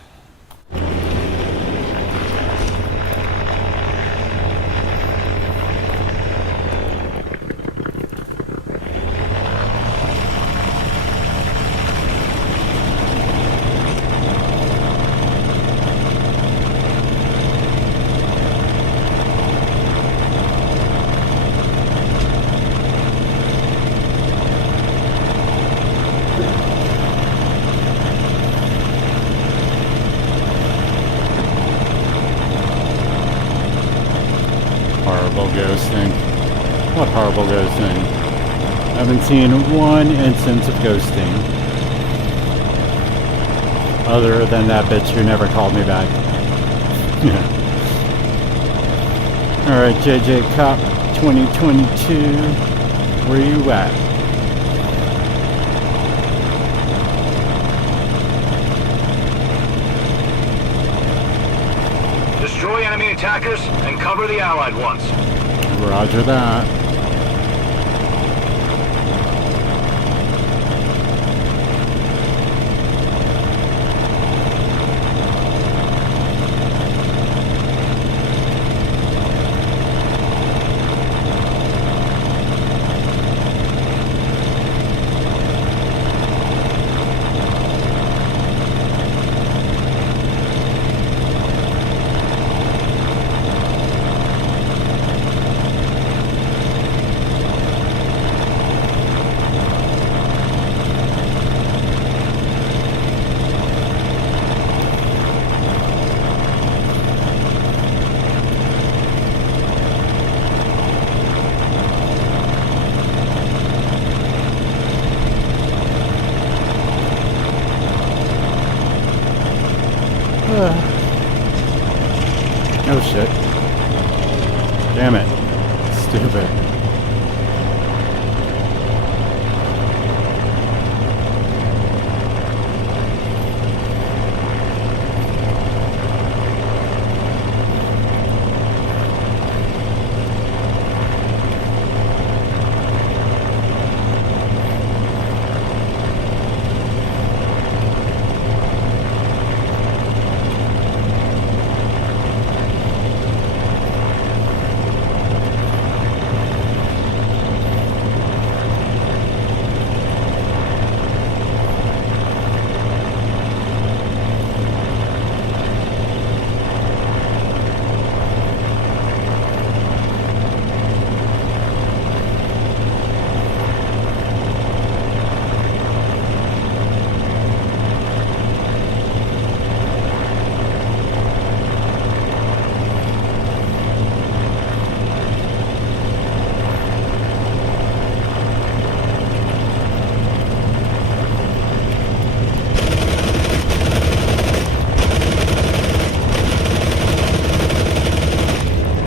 Horrible ghosting. What horrible ghosting? I haven't seen one instance of ghosting. Other than that bitch who never called me back. Alright, JJ Cop 2022. Where you at? Destroy enemy attackers and cover the Allied ones. Roger that. Oh shit. Damn it. Stupid.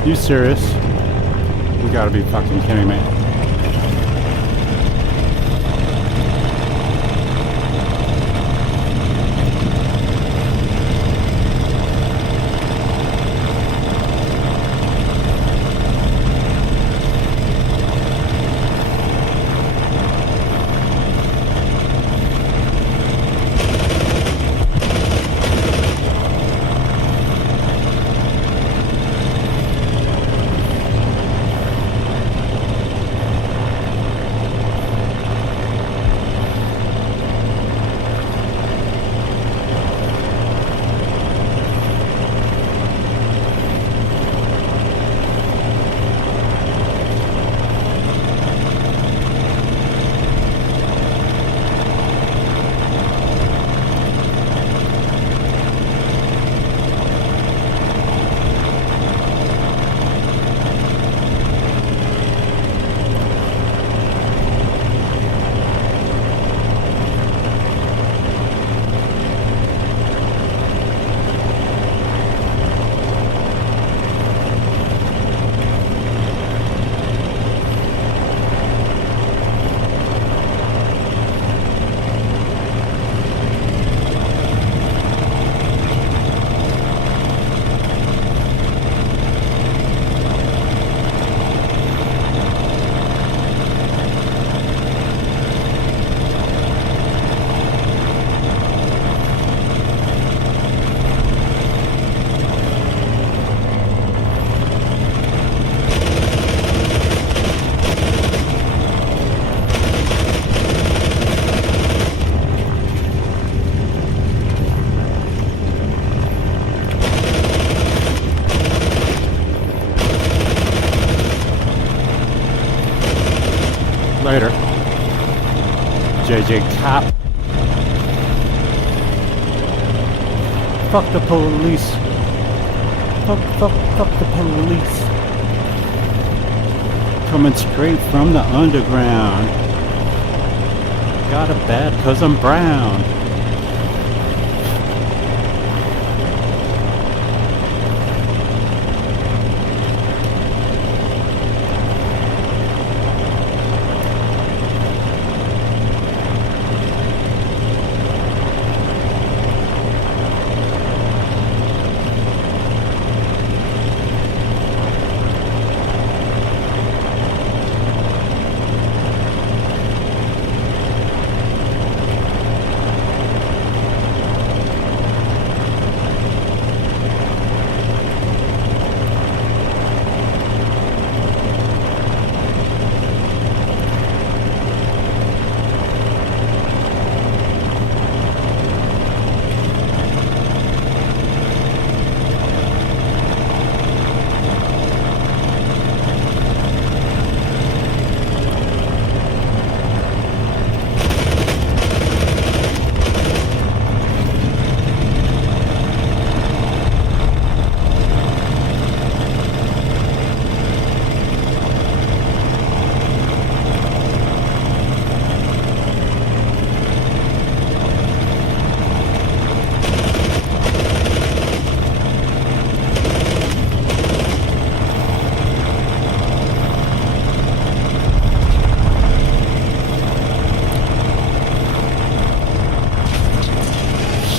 You serious? You gotta be fucking kidding me. JJ Cop. Fuck the police. Fuck the police. Coming straight from the underground. Got it bad 'cause I'm brown.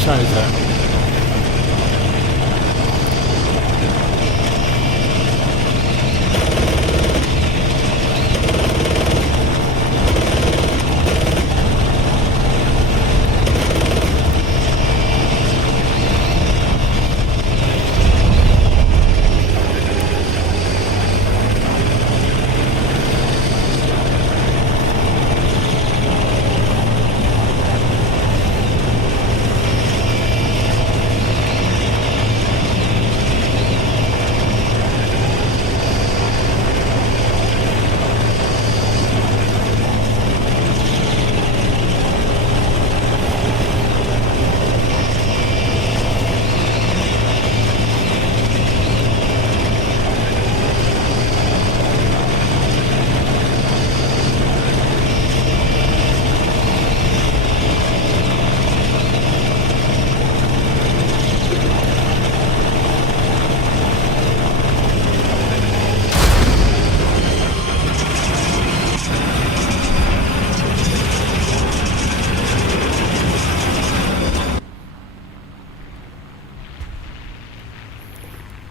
Scheiße.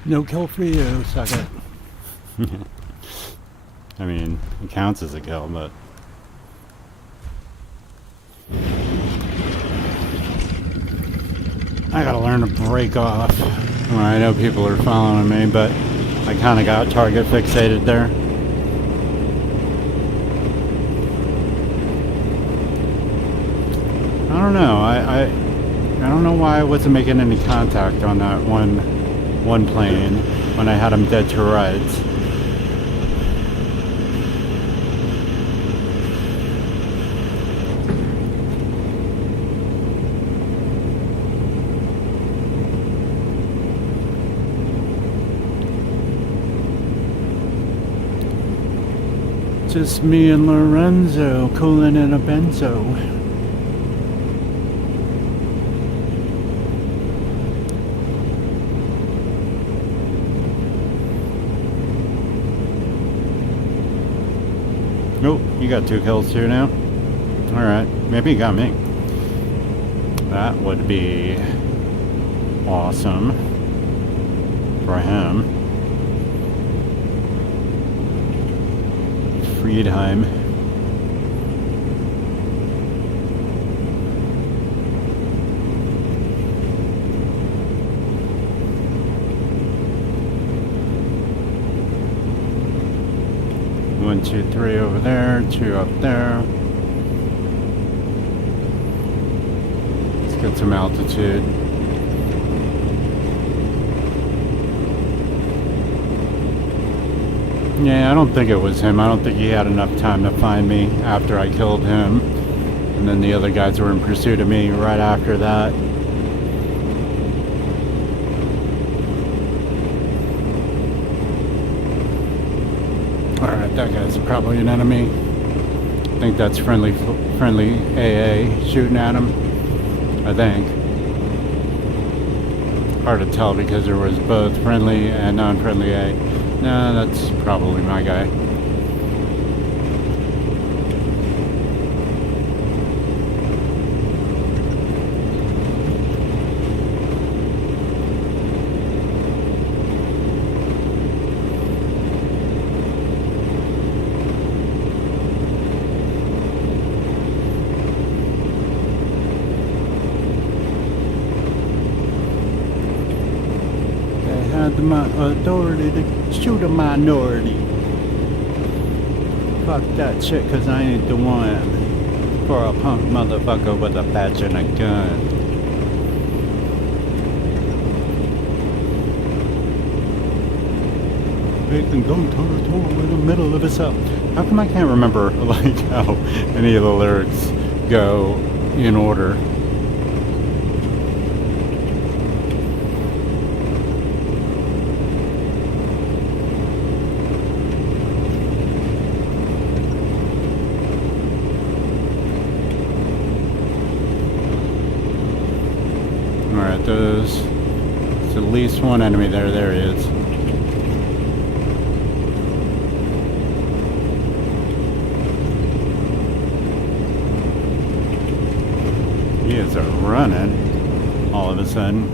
No kill for you, suck it. I mean, it counts as a kill, but... I gotta learn to break off. Well, I know people are following me, but I kinda got target fixated there. I don't know, I don't know why I wasn't making any contact on that one plane when I had him dead to rights. Just me and Lorenzo cooling in a benzo. Oh, you got 2 kills too now? Alright, maybe you got me. That would be awesome for him. Friedheim. One, 2, 3 over there, 2 up there. Let's get some altitude. Yeah, I don't think it was him. I don't think he had enough time to find me after I killed him. And And then the other guys were in pursuit of me right after that. Alright, that guy's probably an enemy. I think that's friendly AA shooting at him. I think. Hard to tell because there was both friendly and non-friendly A. No, that's probably my guy. My authority to shoot a minority. Fuck that shit, cause I ain't the one for a punk motherfucker with a badge and a gun. They can go toe-to-toe in the middle of itself. How come I can't remember like how any of the lyrics go in order? There's at least one enemy there. There he is. He is running all of a sudden.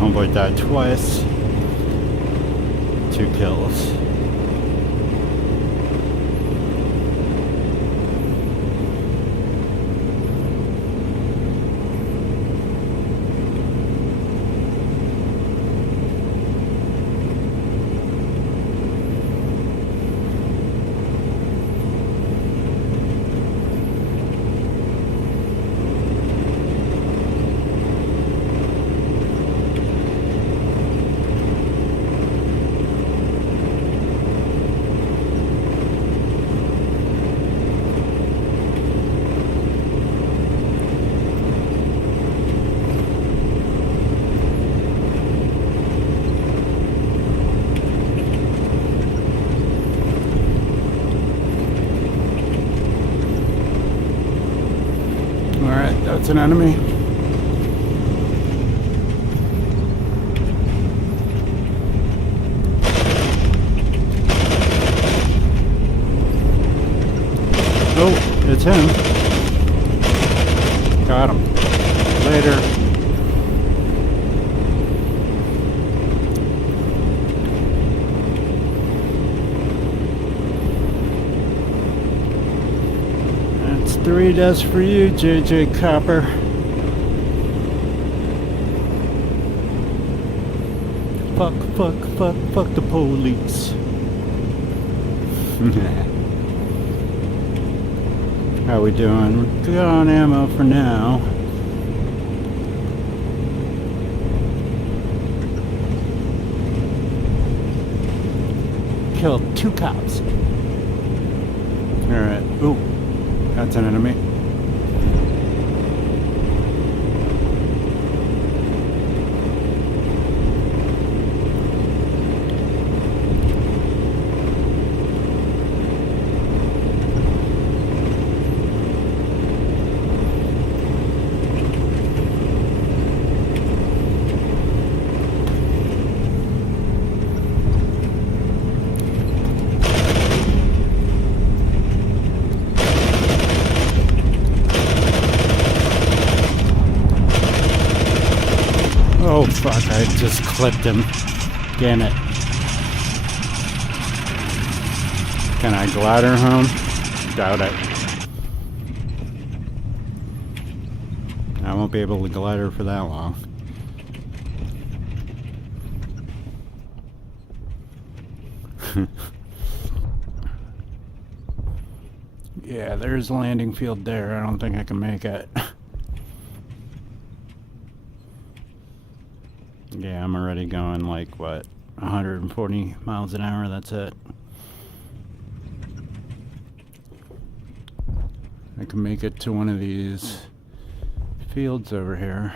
Homeboy died twice. 2 kills. Alright, that's an enemy. Oh, it's him. Got him. Later. That's 3 deaths for you, JJ Copper. fuck the police. How we doing? Good on ammo for now. Killed 2 cops. Alright. Ooh. That's an enemy. Oh fuck, I just clipped him. Damn it. Can I glider home? Doubt it. I won't be able to glider for that long. Yeah, there's a landing field there. I don't think I can make it. Yeah, I'm already going like, what, 140 miles an hour, that's it. I can make it to one of these fields over here.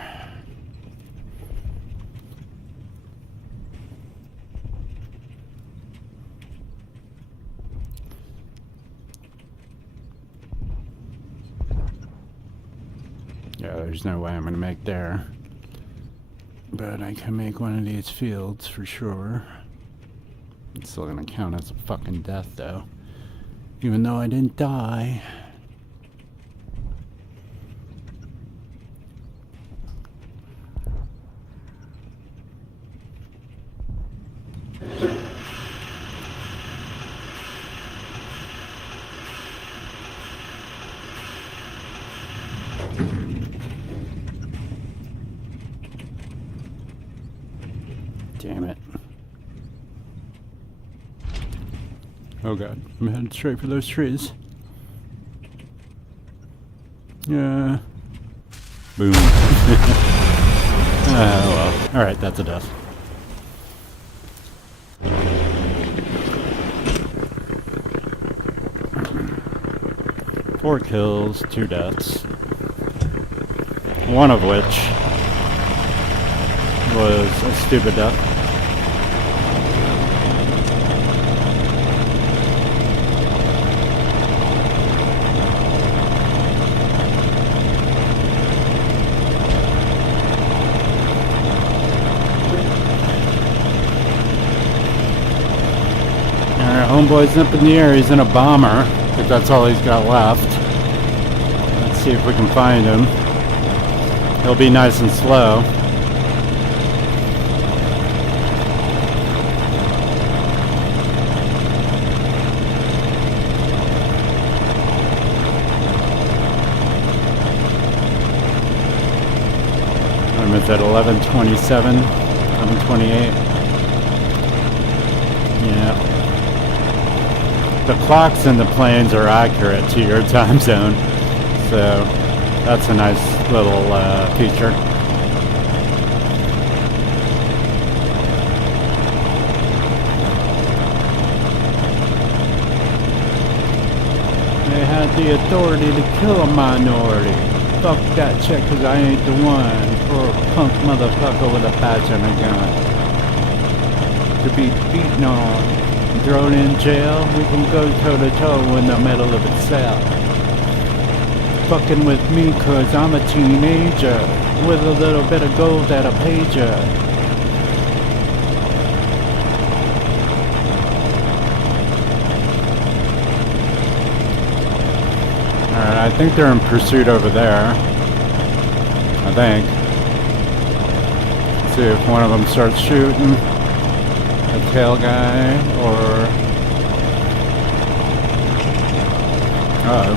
Yeah, there's no way I'm gonna make there. But I can make one of these fields for sure. It's still gonna count as a fucking death though. Even though I didn't die. Damn it. Oh god, I'm headed straight for those trees. Yeah. Boom. Oh well. Alright, that's a death. Four kills, 2 deaths. One of which was a stupid death. Alright, homeboy's up in the air. He's in a bomber. I think that's all he's got left. Let's see if we can find him. He'll be nice and slow. It's at 11:27, 11:28. Yeah. The clocks in the planes are accurate to your time zone, so that's a nice little feature. They had the authority to kill a minority. Fuck that check, 'cause I ain't the one for a punk motherfucker with a badge and a gun. To be beaten on and thrown in jail, we can go toe to toe in the middle of itself. Fucking with me 'cause I'm a teenager with a little bit of gold at a pager. Alright, I think they're in pursuit over there. I think. Let's see if one of them starts shooting. The tail guy, or... Uh-oh.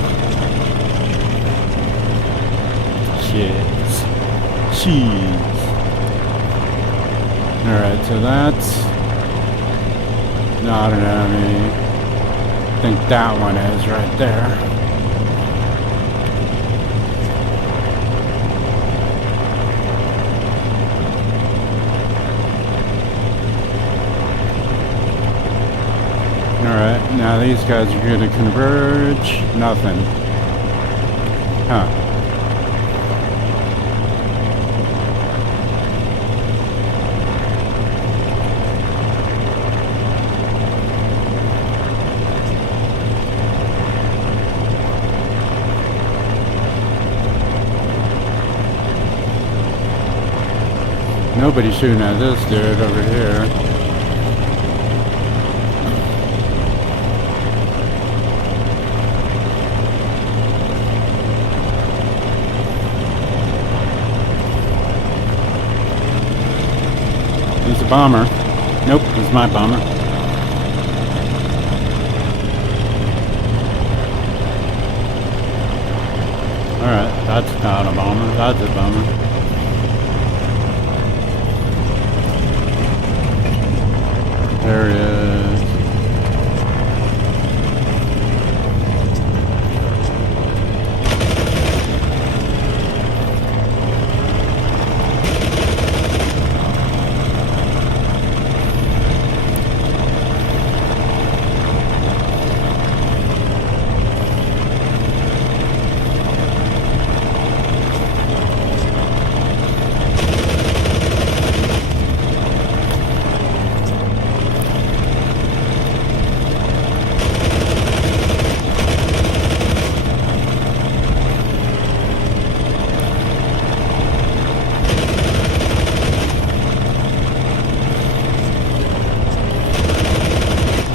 Jeez. Alright, so that's shot it at me. I think that one is right there. Alright, now these guys are going to converge. Nothing. Huh. Nobody's shooting at this dude over here. He's a bomber. Nope, he's my bomber. Alright, that's not a bomber, that's a bomber. There he is.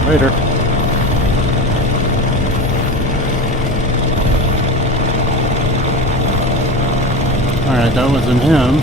Later. Alright, that wasn't him.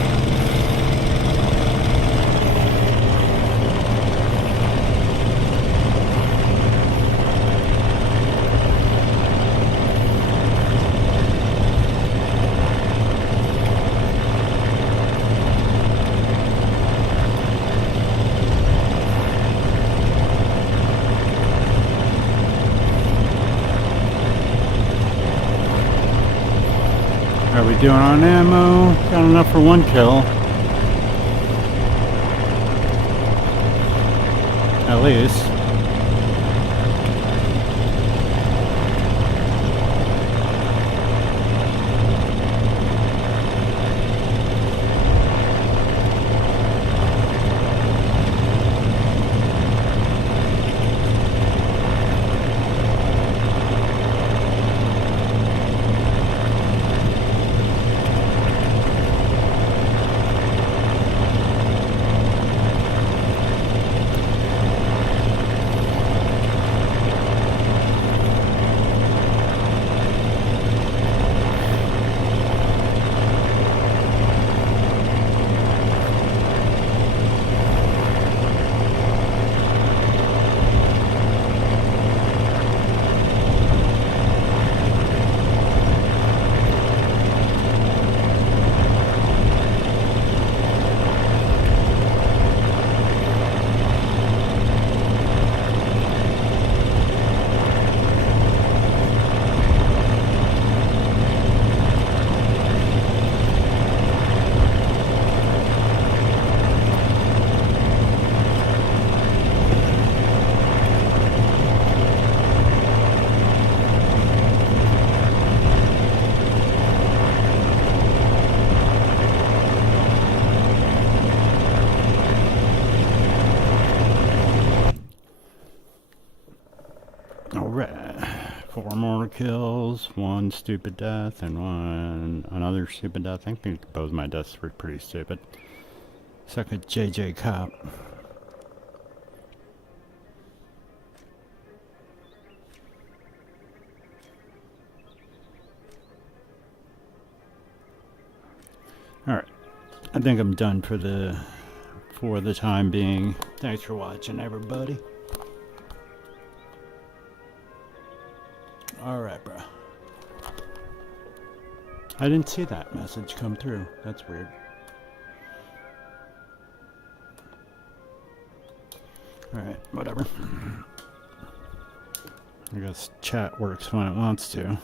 How are we doing on ammo? Got enough for one kill. At least. Alright, 4 more kills, 1 stupid death, and another stupid death. I think both my deaths were pretty stupid. Suck a JJ cop. Alright, I think I'm done for the time being. Thanks for watching, everybody. Alright, bro. I didn't see that message come through. That's weird. Alright, whatever. I guess chat works when it wants to.